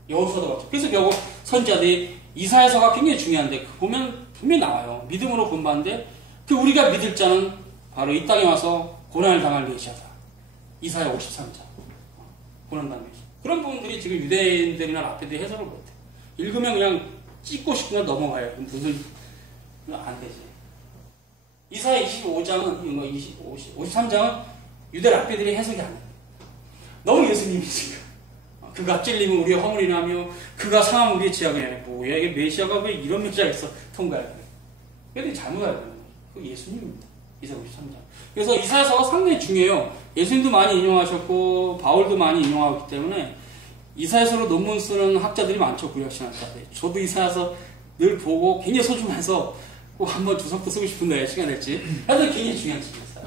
여호수아도 맞죠. 그래서 결국 선지자들이 이사야서가 굉장히 중요한데 그 보면 분명히 나와요. 믿음으로 구원받는데 그 우리가 믿을 자는 바로 이 땅에 와서 고난을 당할 메시아다. 이사야 53장. 고난당할 메시아. 그런 부분들이 지금 유대인들이나 라피들이 해석을 못해. 읽으면 그냥 찍고 싶으면 넘어가요. 무슨 안 되지. 이사야 25장은 53장은 유대 라피들이 해석이 안 돼. 너무 예수님이 지금 그가 찔리면 우리의 허물이나며 그가 상하면 우리의 죄악이냐. 뭐야 이게 메시아가 왜 이런 메시아가 있어 통과해야 돼. 그런데 잘못 알고 있는 거예요. 그 예수님입니다. 이사야 53장. 그래서 이사야서가 상당히 중요해요. 예수님도 많이 인용하셨고 바울도 많이 인용하고 있기 때문에 이사야서로 논문 쓰는 학자들이 많죠. 구약신학자들. 저도 이사야서 늘 보고 굉장히 소중해서 꼭 한번 주석도 쓰고 싶은데 시간 될지. 하여튼 굉장히 중요한 책이었어요.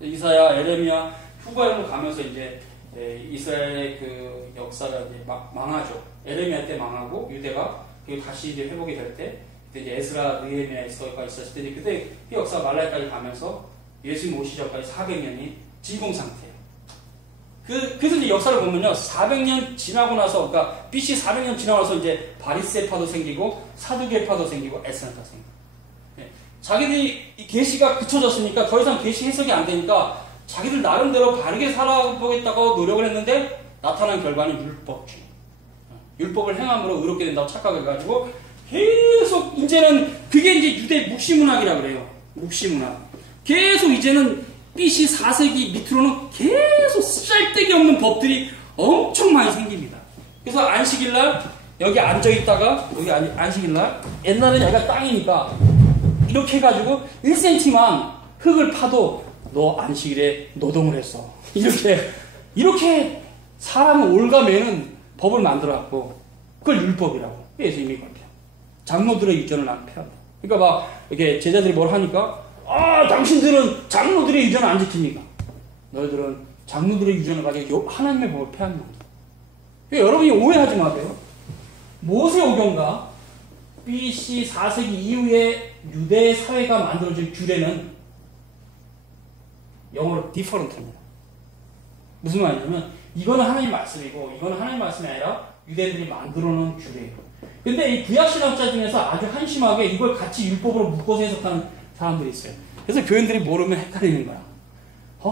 이사야, 에레미야, 후가에로 가면서 이제 이스라엘의 그 역사가 이제 망하죠. 에레미야 때 망하고 유대가 그리고 다시 이제 회복이 될 때 그때 이제 에스라, 느헤미야서가 있었을 때 그때 그 역사 말라기까지 가면서 예수님 오시 전까지 400년이 진공 상태예요. 그래서 이제 역사를 보면요, 400년 지나고 나서, 그러니까 BC 400년 지나고 나서 이제 바리새파도 생기고 사두개파도 생기고 에스라파도 생기고. 네. 자기들이 이 계시가 그쳐졌으니까 더 이상 계시 해석이 안 되니까 자기들 나름대로 바르게 살아보겠다고 노력을 했는데 나타난 결과는 율법주의. 율법을 행함으로 의롭게 된다고 착각해가지고 계속 이제는 그게 이제 유대 묵시문학이라고 그래요. 묵시문학. 계속 이제는 BC 4세기 밑으로는 계속 쓸데기 없는 법들이 엄청 많이 생깁니다. 그래서 안식일날 여기 앉아있다가 여기 안식일날 옛날에는 여기가 땅이니까 이렇게 해가지고 1cm만 흙을 파도 너 안식일에 노동을 했어. 이렇게 사람을 올가매는 법을 만들어갖고 그걸 율법이라고 예수님이 걸죠. 장로들의 유전을 안 펴. 그러니까 막 이렇게 제자들이 뭘 하니까 당신들은 장로들의 유전을 안 지킵니까? 너희들은 장로들의 유전을 가지고 하나님의 법을 폐하는 겁니다. 그러니까 여러분이 오해하지 마세요. 모세오경과 BC 4세기 이후에 유대 사회가 만들어진 규례는 영어로 different입니다. 무슨 말이냐면 이거는 하나님 말씀이고 이거는 하나님 말씀이 아니라 유대인들이 만들어 놓은 규례예요. 근데 이 구약신학자 중에서 아주 한심하게 이걸 같이 율법으로 묶어서 해석하는 사람들이 있어요. 그래서 교인들이 모르면 헷갈리는 거야.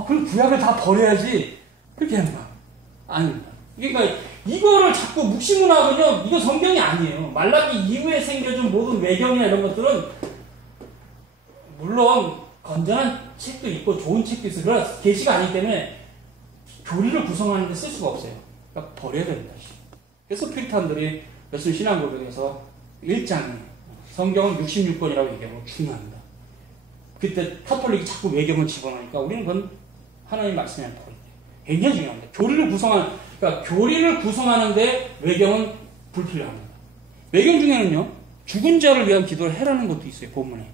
그럼 구약을 다 버려야지. 그렇게 하는 거야. 아닙니다. 그러니까 이거를 자꾸 묵시문학은요, 이거 성경이 아니에요. 말라기 이후에 생겨진 모든 외경이나 이런 것들은 물론 건전한 책도 있고 좋은 책도 있어요. 그러나 계시가 아니기 때문에 교리를 구성하는 데 쓸 수가 없어요. 그러니까 버려야 됩니다. 그래서 피리탄들이 웨슬리 신앙고백에서 1장에 성경은 66권이라고 얘기하고 중요합니다. 그때 카톨릭이 자꾸 외경을 집어넣으니까 우리는 그건 하나님 말씀이 아니라 버려야 돼요. 굉장히 중요합니다. 그러니까 교리를 구성하는데 외경은 불필요합니다. 외경 중에는요, 죽은 자를 위한 기도를 해라는 것도 있어요, 본문에.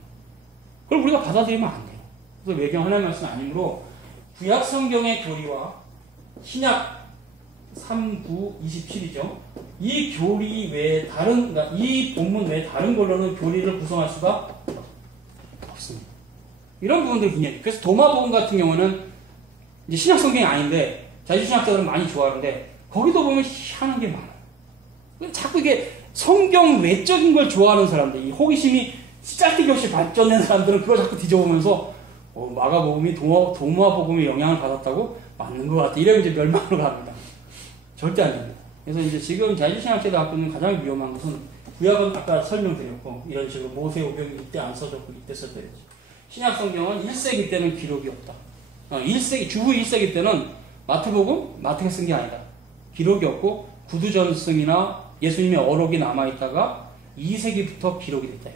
그걸 우리가 받아들이면 안 돼요. 그래서 외경 하나님 말씀 아니므로 구약 성경의 교리와 신약 3, 9, 27이죠. 이 교리 외에 그러니까 이 본문 외에 다른 걸로는 교리를 구성할 수가 없습니다. 이런 부분들이 굉장히. 그래서 도마복음 같은 경우는 이제 신약 성경이 아닌데 자유신학자들은 많이 좋아하는데 거기도 보면 희한한 게 많아요. 자꾸 이게 성경 외적인 걸 좋아하는 사람들, 이 호기심이 짤데기 없이 발전된 사람들은 그걸 자꾸 뒤져보면서 마가복음이 도마복음의 영향을 받았다고 맞는 것 같아. 이러면 이제 멸망으로 갑니다. 절대 안 됩니다. 그래서 이제 지금 자유신학자들 갖고 있는 가장 위험한 것은 구약은 아까 설명드렸고 이런 식으로 모세오경이 이때 안 써졌고 이때 썼대요. 신약 성경은 1세기 때는 기록이 없다. 주후 1세기 때는 마태가 쓴 게 아니다. 기록이 없고 구두전승이나 예수님의 어록이 남아있다가 2세기부터 기록이 됐다.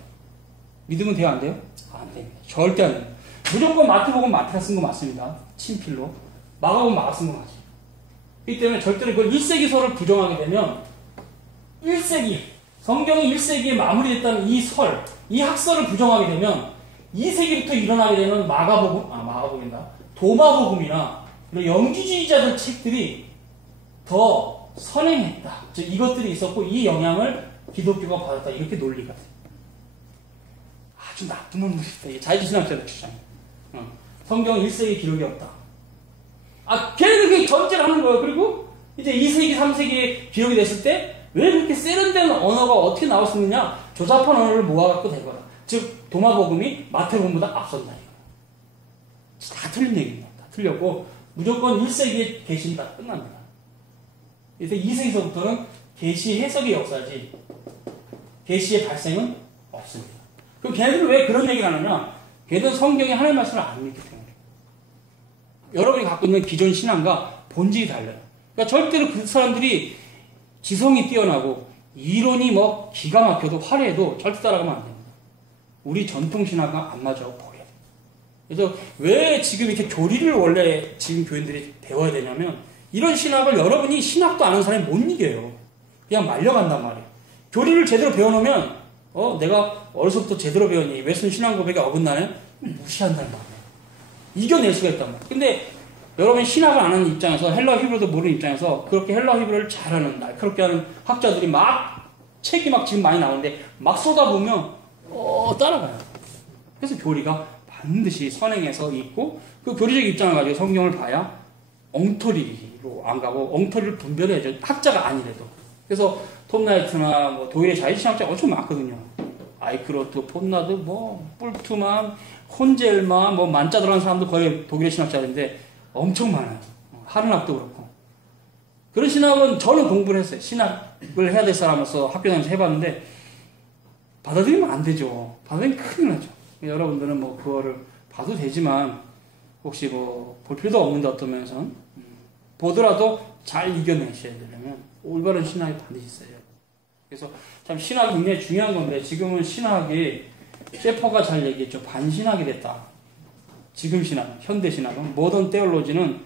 믿으면 돼요? 안 돼요? 안 됩니다. 절대 안 됩니다. 무조건 마태가 쓴 거 맞습니다. 친필로. 마가복음 마가 쓴 거 맞아요. 그렇기 때문에 절대로 그 1세기설을 부정하게 되면 1세기, 성경이 1세기에 마무리됐다는 이 설, 이 학설을 부정하게 되면 2세기부터 일어나게 되는 마가복음이다. 도마복음이나 영지주의자들 책들이 더 선행했다. 즉 이것들이 있었고 이 영향을 기독교가 받았다. 이렇게 논리가 돼요. 아주 나쁜 놈들이다. 자유신학자들 주장해. 성경 1세기 기록이 없다. 걔네들 그게 전제를 하는 거예요. 그리고 이제 2세기, 3세기에 기록이 됐을 때 왜 그렇게 세련된 언어가 어떻게 나올 수 있느냐? 조잡한 언어를 모아갖고 된 거다. 즉 도마복음이 마태복음보다 앞선다. 다 틀린 얘기입니다. 다 틀렸고 무조건 1세기의 계시는 다 끝납니다. 그래서 2세기서부터는 계시 해석의 역사지 계시의 발생은 없습니다. 그럼 걔네들은 왜 그런 얘기를 하느냐? 걔네들은 성경에 하나님의 말씀을 안 믿기 때문에. 여러분이 갖고 있는 기존 신앙과 본질이 달라요. 그러니까 절대로 그 사람들이 지성이 뛰어나고 이론이 뭐 기가 막혀도 화려해도 절대 따라가면 안 됩니다. 우리 전통 신앙과 안 맞아 버려야 돼요. 그래서 왜 지금 이렇게 교리를 원래 지금 교인들이 배워야 되냐면 이런 신학을 여러분이 신학도 아는 사람이 못 이겨요. 그냥 말려간단 말이에요. 교리를 제대로 배워놓으면 내가 어려서부터 제대로 배웠니? 웨슨 신앙 고백에 어긋나네? 무시한단 말이에요. 이겨낼 수가 있단 말이에요. 근데 여러분이 신학을 아는 입장에서 헬라 히브리도 모르는 입장에서 그렇게 헬라 히브리를 잘하는 날카롭게 하는 학자들이 책이 지금 많이 나오는데 막 쏟아보면 따라가요. 그래서 교리가 반드시 선행해서 있고 그 교리적 입장을 가지고 성경을 봐야 엉터리로 안 가고 엉터리를 분별해야죠. 학자가 아니래도. 그래서 톰 나이트나 뭐 도일의 자유신학자 엄청 많거든요. 아이크로트, 폰나드, 뿔트만, 혼젤만, 만자 들어간 사람도 거의 독일의 신학자인데 엄청 많아요. 하르낙도 그렇고. 그런 신학은 저는 공부를 했어요. 신학을 해야 될 사람으로서 학교 다니면서 해봤는데 받아들이면 안 되죠. 받아들이면 큰일 나죠. 여러분들은 그거를 봐도 되지만 혹시 볼 필요도 없는데 어떤 면에서는 보더라도 잘 이겨내셔야 되려면 올바른 신학이 반드시 있어요. 그래서 참 신학이 굉장히 중요한 건데 지금은 신학이 셰퍼가 잘 얘기했죠. 반신학이 됐다. 지금 신학, 현대 신학은 모던 테올로지는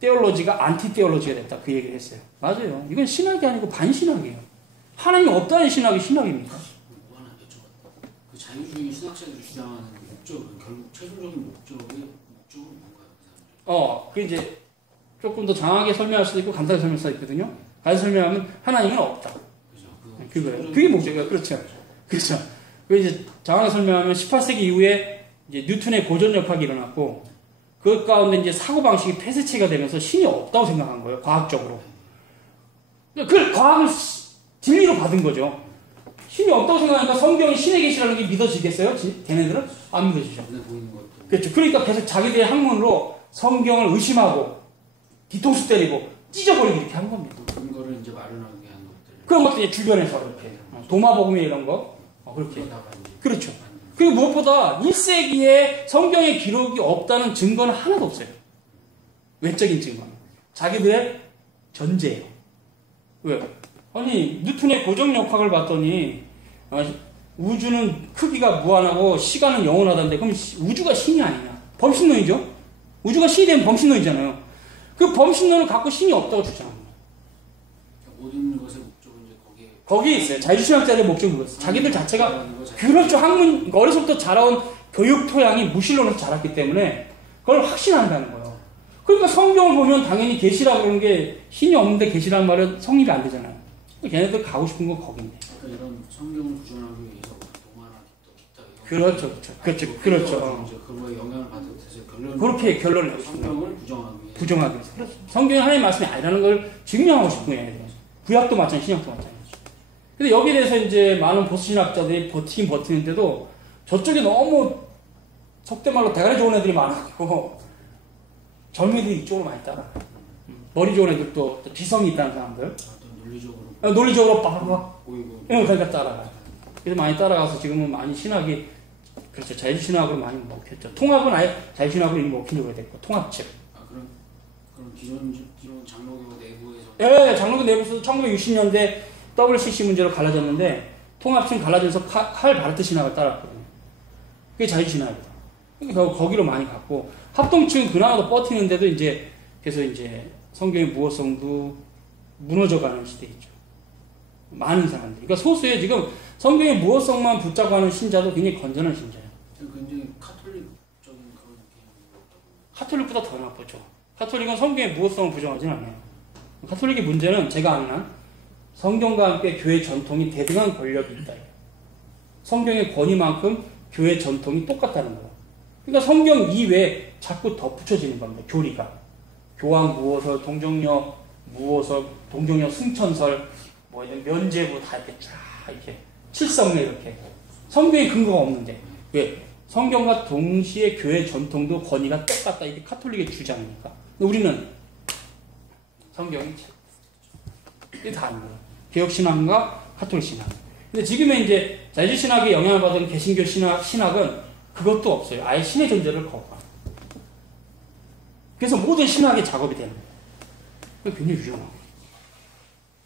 테올로지가 안티 테올로지가 됐다. 그 얘기를 했어요. 맞아요. 이건 신학이 아니고 반신학이에요. 하나님 없다는 신학이 신학입니까? 뭐 하나 여쭤봤다. 그 자유주의 신학자들이 주장하는 목적은 결국 최종적인 목적은 뭔가요? 그 이제 조금 더 장하게 설명할 수도 있고 간단하게 설명할 수도 있거든요. 간단히 설명하면 하나님은 없다. 그죠. 그거예요. 그게 목적이에요. 그렇죠. 그렇죠. 그 이제 장하게 설명하면 18세기 이후에 이제 뉴턴의 고전 역학이 일어났고 그 가운데 이제 사고방식이 폐쇄체가 되면서 신이 없다고 생각한 거예요. 과학적으로. 그걸 과학을 진리로 받은 거죠. 신이 없다고 생각하니까 성경이 신의 계시라는 게 믿어지겠어요? 걔네들은? 안 믿어지죠. 그렇죠. 그러니까 계속 자기들의 학문으로 성경을 의심하고 뒤통수 때리고 찢어버리고 이렇게 한 겁니다. 근거를 이제 마련하게 한 것들. 그런 것들이 주변에서 이렇게 도마복음이 이런 거 그렇게. 그렇죠. 그리고 무엇보다 1세기에 성경의 기록이 없다는 증거는 하나도 없어요. 외적인 증거는. 자기들의 전제예요. 왜? 아니 뉴턴의 고정역학을 봤더니 우주는 크기가 무한하고 시간은 영원하다는데 그럼 우주가 신이 아니냐? 범신론이죠. 우주가 신이 되면 범신론이잖아요. 그 범신론을 갖고 신이 없다고 주장합니다. 모든 것의 목적은 이제 거기에 있어요. 자유신학자들의 목적은 그거였어요. 자기들 자체가 그렇죠. 학문 어려서부터 자라온 교육 토양이 무신론에서 자랐기 때문에 그걸 확신한다는 거예요. 그러니까 성경을 보면 당연히 계시라고 그러는 게 신이 없는데 계시라는 말은 성립이 안 되잖아요. 걔네들 가고 싶은 건 거긴데. 그러니까 이런 성경을 부정하기 위해서 동화나 기타 그렇죠. 그렇죠. 그거에 영향을 받은 결론. 그렇게 결론을 내고 싶은 성경을 부정하기 위해서. 그렇죠. 성경이 하나님의 말씀이 아니라는 걸 증명하고 싶은 거예요. 구약도 마찬가지, 신약도 마찬가지. 근데 여기에 대해서 이제 많은 보수신학자들이 버티긴 버티는데도 저쪽에 너무 속된 말로 대가리 좋은 애들이 많았고 젊은이들이 이쪽으로 많이 따라가요. 머리 좋은 애들도 지성이 있다는 사람들. 논리적으로 빠르고 보이고. 그러니까 따라가요. 그래서 많이 따라가서 지금은 많이 신학이 그렇죠. 자유신학으로 많이 먹혔죠. 통합은 아예 자유신학으로 이미 먹히려고 됐고 통합책. 그럼 기존 장로교 내부에서. 예, 장로교 내부에서 1960년대 WCC 문제로 갈라졌는데 통합층 갈라져서 칼 바르트 신학을 따랐거든요. 그게 자유신학이다. 그래서 거기로 많이 갔고 합동층 그나마도 버티는데도 이제 그래서 이제 성경의 무호성도 무너져가는 시대이죠. 많은 사람들이. 그러니까 소수의 지금 성경의 무호성만 붙잡고 하는 신자도 굉장히 건전한 신자예요. 굉장히 카톨릭적인 그런 느낌이 카톨릭보다 더 나쁘죠. 카톨릭은 성경의 무호성을 부정하지는 않아요. 카톨릭의 문제는 제가 아는 한 성경과 함께 교회 전통이 대등한 권력이 있다. 성경의 권위만큼 교회 전통이 똑같다는 거예요. 그러니까 성경 이외에 자꾸 덧붙여지는 겁니다. 교리가. 교황 무호설, 동정녀 무호설, 동정녀 승천설, 뭐 이런 면제부 다 이렇게 쫙 이렇게 칠성례 이렇게 성경에 근거가 없는데 왜? 성경과 동시에 교회 전통도 권위가 똑같다. 이게 카톨릭의 주장이니까. 우리는 성경이 이게 다 아닌 거예요. 개혁신학과 카톨릭신학. 근데 지금의 이제 자유신학에 영향을 받은 개신교 신학은 그것도 없어요. 아예 신의 존재를 거부합니다. 그래서 모든 신학의 작업이 되는 거예요. 그게 굉장히 위험한 거예요.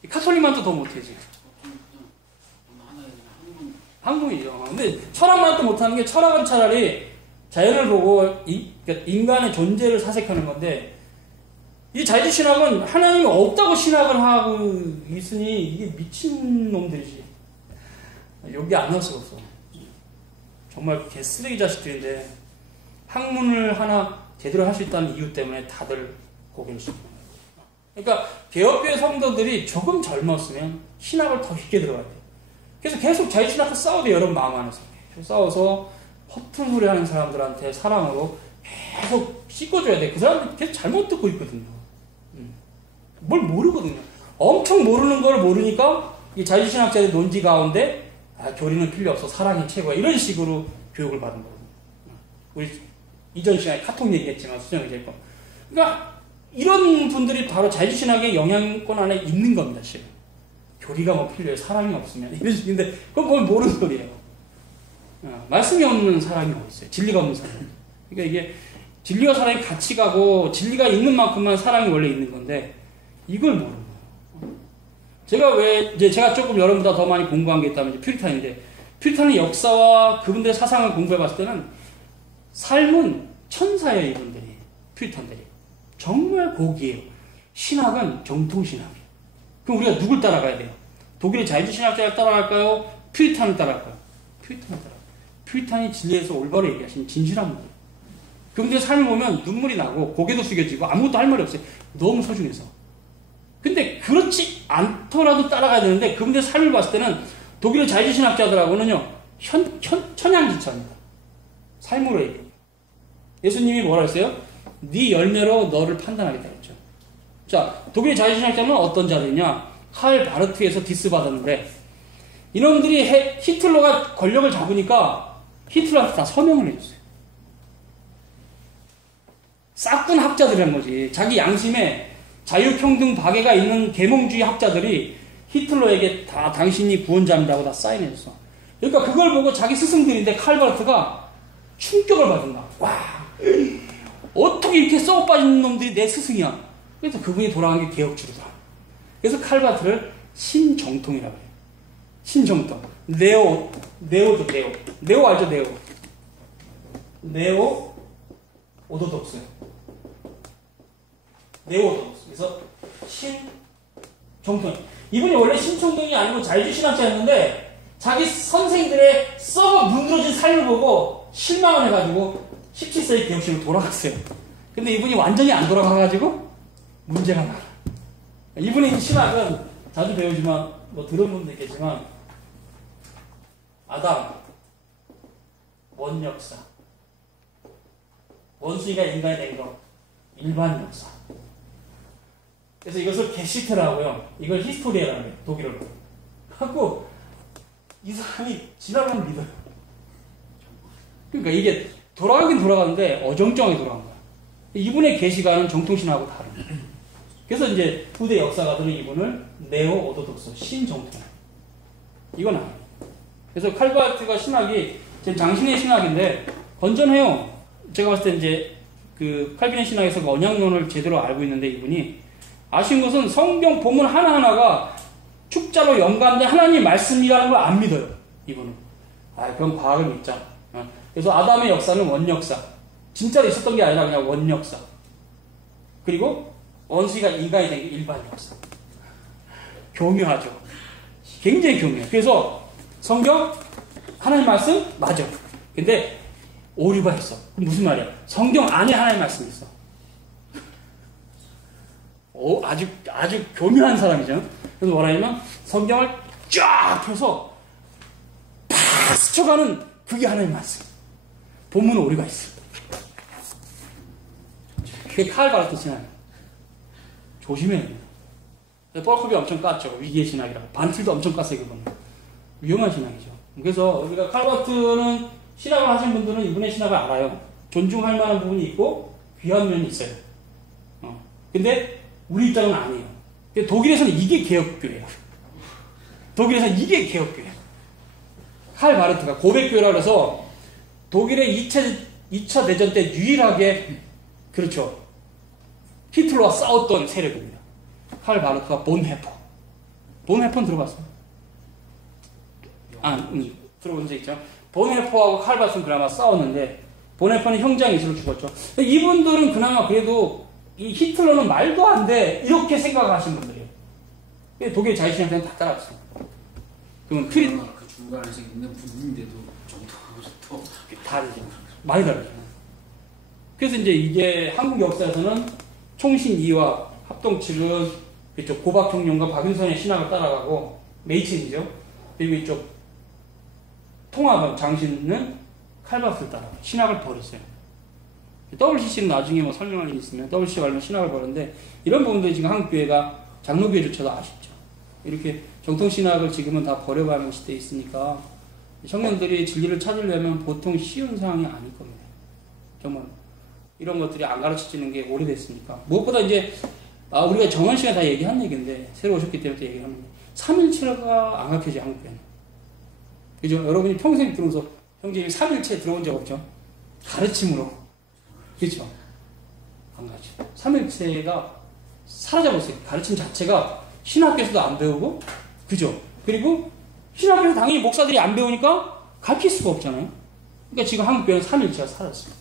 카톨릭만도 더 못해, 지금. 한국이죠. 근데 철학만 또 못하는 게 철학은 차라리 자연을 보고 그러니까 인간의 존재를 사색하는 건데 이 자유신학은 하나님이 없다고 신학을 하고 있으니 이게 미친놈들이지. 여기 안 나올 수가 없어. 정말 개쓰레기 자식들인데 학문을 하나 제대로 할 수 있다는 이유 때문에 다들 고개를 숙이는 거예요. 그러니까 개혁교회 성도들이 조금 젊었으면 신학을 더 깊게 들어가야 돼요. 그래서 계속 자유신학과 싸워도 여러분 마음 안에서 싸워서 허튼 소리 하는 사람들한테 사랑으로 계속 씻어줘야 돼. 그 사람들 계속 잘못 듣고 있거든요. 뭘 모르거든요. 엄청 모르는 걸 모르니까 이 자유신학자의 논지 가운데 교리는 필요 없어. 사랑이 최고야. 이런 식으로 교육을 받은 거거든요. 우리 이전 시간에 카톡 얘기했지만 수정이 될 거. 그러니까 이런 분들이 바로 자유신학의 영향권 안에 있는 겁니다. 지금. 교리가 뭐 필요해. 사랑이 없으면. 이런 식인데 그건 뭘 모르는 소리예요. 말씀이 없는 사람이 어디 있어요? 진리가 없는 사람. 그러니까 이게 진리와 사랑이 같이 가고 진리가 있는 만큼만 사랑이 원래 있는 건데 이걸 모르는 거예요. 제가 조금 여러분보다 더 많이 공부한 게 있다면 이제 퓨리탄인데 퓨리탄의 역사와 그분들의 사상을 공부해 봤을 때는 삶은 천사예요, 이분들이. 퓨리탄들이. 정말 고귀해요. 신학은 정통신학이에요. 그럼 우리가 누굴 따라가야 돼요? 독일의 자유주의신학자를 따라갈까요? 퓨리탄을 따라갈까요? 퓨리탄을 따라갈까요? 퓨리탄이 진리에서 올바로 얘기하신 진실한 분이에요. 그분들의 삶을 보면 눈물이 나고 고개도 숙여지고 아무것도 할 말이 없어요. 너무 소중해서. 근데 그렇지 않더라도 따라가야 되는데 그분들의 삶을 봤을 때는 독일의 자유주의신학자들하고는요 천양지차입니다. 삶으로 얘기해요. 예수님이 뭐라 했어요? 네 열매로 너를 판단하겠다 했죠. 자, 독일의 자유주의신학자는 어떤 자들이냐? 칼 바르트에서 디스 받았는데 이놈들이 히틀러가 권력을 잡으니까 히틀러한테 다 서명을 해줬어요. 싹둔 학자들이란 거지. 자기 양심에 자유평등 박애가 있는 계몽주의 학자들이 히틀러에게 다 당신이 구원자입니다고 다 사인해줬어. 그러니까 그걸 보고 자기 스승들인데 칼바르트가 충격을 받은 거야. 와, 어떻게 이렇게 썩어 빠진 놈들이 내 스승이야. 그래서 그분이 돌아간 게 개혁주의다. 그래서 칼바르트를 신정통이라고 해요. 신정통. 네오죠, 네오. 네오 알죠, 네오. 네오 오도독스. 네오 오도독스. 그래서 신정통. 이분이 원래 신정통이 아니고 자유주의신학자였는데 자기 선생들의 썩어 문드러진 삶을 보고 실망을 해가지고 17세기 개혁신으로 돌아갔어요. 근데 이분이 완전히 안 돌아가가지고 문제가 많아. 이분의 신학은 자주 배우지만 뭐 들어본 분도 있겠지만 아담, 원역사, 원숭이가 인간이 된 거, 일반 역사. 그래서 이것을 게시트라고요. 이걸 히스토리라고 해요. 독일어로. 하고 이 사람이 지나가면 믿어요. 그러니까 이게 돌아가긴 돌아가는데 어정쩡하게 돌아간 거야. 이분의 계시가는 정통신하고 다릅니다. 그래서 이제 후대 역사가들은 이분을 네오 오도독스, 신정통. 이건 아니에요. 그래서 칼바르트가 신학이 제 장신의 신학인데 건전해요. 제가 봤을 때 이제 그 칼빈의 신학에서 그 언약론을 제대로 알고 있는데 이분이 아쉬운 것은 성경 본문 하나하나가 축자로 연관된 하나님 말씀이라는 걸 안 믿어요. 이분은. 그럼 과학을 믿자. 그래서 아담의 역사는 원역사. 진짜로 있었던 게 아니라 그냥 원역사. 그리고 원숭이가 인간이 된 게 일반이었어. 교묘하죠. 굉장히 교묘해. 그래서 성경 하나님 말씀 맞아. 근데 오류가 있어. 무슨 말이야? 성경 안에 하나님 말씀이 있어. 아주 교묘한 사람이잖아. 그래서 뭐라냐면 성경을 쫙 펴서 팍 스쳐가는 그게 하나님 말씀. 본문은 오류가 있어. 그게 칼 바르트 신앙. 조심해야 됩니다. 뻘컵이 엄청 깠죠. 위기의 신학이라고. 반틀도 엄청 깠어요. 그거는. 위험한 신학이죠. 그래서 우리가 칼 바르트는 신학을 하신 분들은 이분의 신학을 알아요. 존중할 만한 부분이 있고 귀한 면이 있어요. 근데 우리 입장은 아니에요. 독일에서는 이게 개혁교회예요. 독일에서는 이게 개혁교회예요. 칼 바르트가 고백교회라고 해서 독일의 2차 대전 때 유일하게 그렇죠. 히틀러와 싸웠던 세력입니다. 칼 바르트와 본헤퍼. 본헤퍼는 들어봤어요? 들어본 적 있죠. 본헤퍼하고 칼 바르트는 그나마 싸웠는데 본헤퍼는 형장 이수로 죽었죠. 이분들은 그나마 그래도 이 히틀러는 말도 안 돼 이렇게 생각하신 분들이에요. 독일 자유신학자는 다 따라갔어요. 그러면 그 중간에서 있는 분인데도 정도하고 또 다르죠. 많이 다르죠. 그래서 이제 이게 한국 역사에서는 총신 2와 합동 측은 이쪽 고박형룡과 박윤선의 신학을 따라가고 메이친이죠. 그리고 이쪽 통합은 장신은 칼바스를 따라가고 신학을 버렸어요. WCC는 나중에 뭐 설명할 일이 있으면 WCC 말면 신학을 버렸는데 이런 부분들이 지금 한국교회가 장로교회조차도 아쉽죠. 이렇게 정통신학을 지금은 다 버려가는 시대에 있으니까 청년들이 진리를 찾으려면 보통 쉬운 상황이 아닐 겁니다. 정말 이런 것들이 안 가르쳐지는 게 오래됐으니까. 무엇보다 이제 우리가 정원 씨가 다 얘기한 얘기인데 새로 오셨기 때문에 얘기를 하는데 3일체가 안 가르쳐져요. 한국교회는. 그죠? 여러분이 평생 들어서 형제님 3일체 들어온 적 없죠? 가르침으로. 그렇죠? 안 가르쳐. 3일체가 사라져버렸어요. 가르침 자체가 신학교에서도 안 배우고, 그죠? 그리고 신학교에서 당연히 목사들이 안 배우니까 가르칠 수가 없잖아요. 그러니까 지금 한국교회는 3일체가 사라졌어요.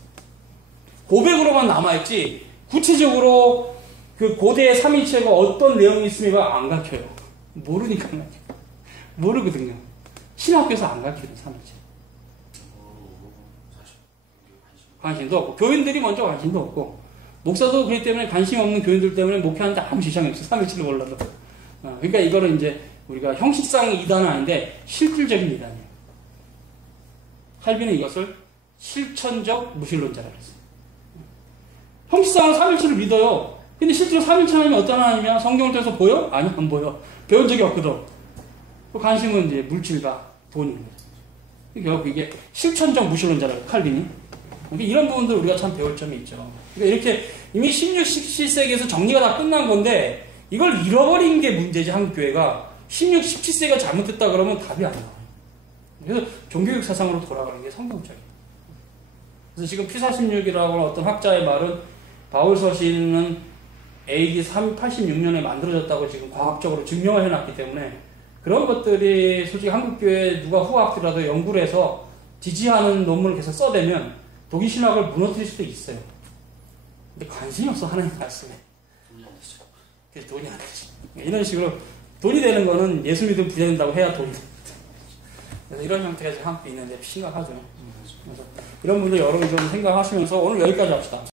고백으로만 남아있지, 구체적으로 그 고대의 3일체가 어떤 내용이 있으면 안 가르쳐요. 모르니까 안 가르쳐요. 모르거든요. 신학교에서 안 가르쳐요, 3일체. 관심도 없고, 교인들이 먼저 관심도 없고, 목사도 그렇기 때문에 관심 없는 교인들 때문에 목회하는데 아무 지장이 없어. 3일치를 몰라도. 그러니까 이거는 이제 우리가 형식상 이단은 아닌데 실질적인 이단이에요. 칼빈은 이것을 실천적 무신론자라고 했어요. 형식상은 3일치를 믿어요. 근데 실제로 3일치 하나님이 어떤 하나님이야? 성경을 통해서 보여? 아니, 안 보여. 배운 적이 없거든. 그 관심은 이제 물질과 돈인 거죠. 결국 이게 실천적 무신론자라고 칼빈이. 그러니까 이런 부분들 우리가 참 배울 점이 있죠. 그러니까 이렇게 이미 16, 17세기에서 정리가 다 끝난 건데 이걸 잃어버린 게 문제지. 한국교회가 16, 17세기가 잘못됐다 그러면 답이 안 나와요. 그래서 종교육 사상으로 돌아가는 게 성경적이에요. 그래서 지금 P46이라고 하는 어떤 학자의 말은 바울 서신은 AD 86년에 만들어졌다고 지금 과학적으로 증명을 해놨기 때문에 그런 것들이 솔직히 한국교회 누가 후학들이라도 연구를 해서 지지하는 논문을 계속 써대면 독일 신학을 무너뜨릴 수도 있어요. 근데 관심이 없어, 하나님 말씀에. 돈이 안 되죠. 그래서 돈이 안 되지. 이런 식으로 돈이 되는 거는 예수 믿으면 부자 된다고 해야 돈이 됩니다. 그래서 이런 형태가 지금 한국에 있는데 심각하죠. 그래서 이런 분들 여러분이 좀 생각하시면서 오늘 여기까지 합시다.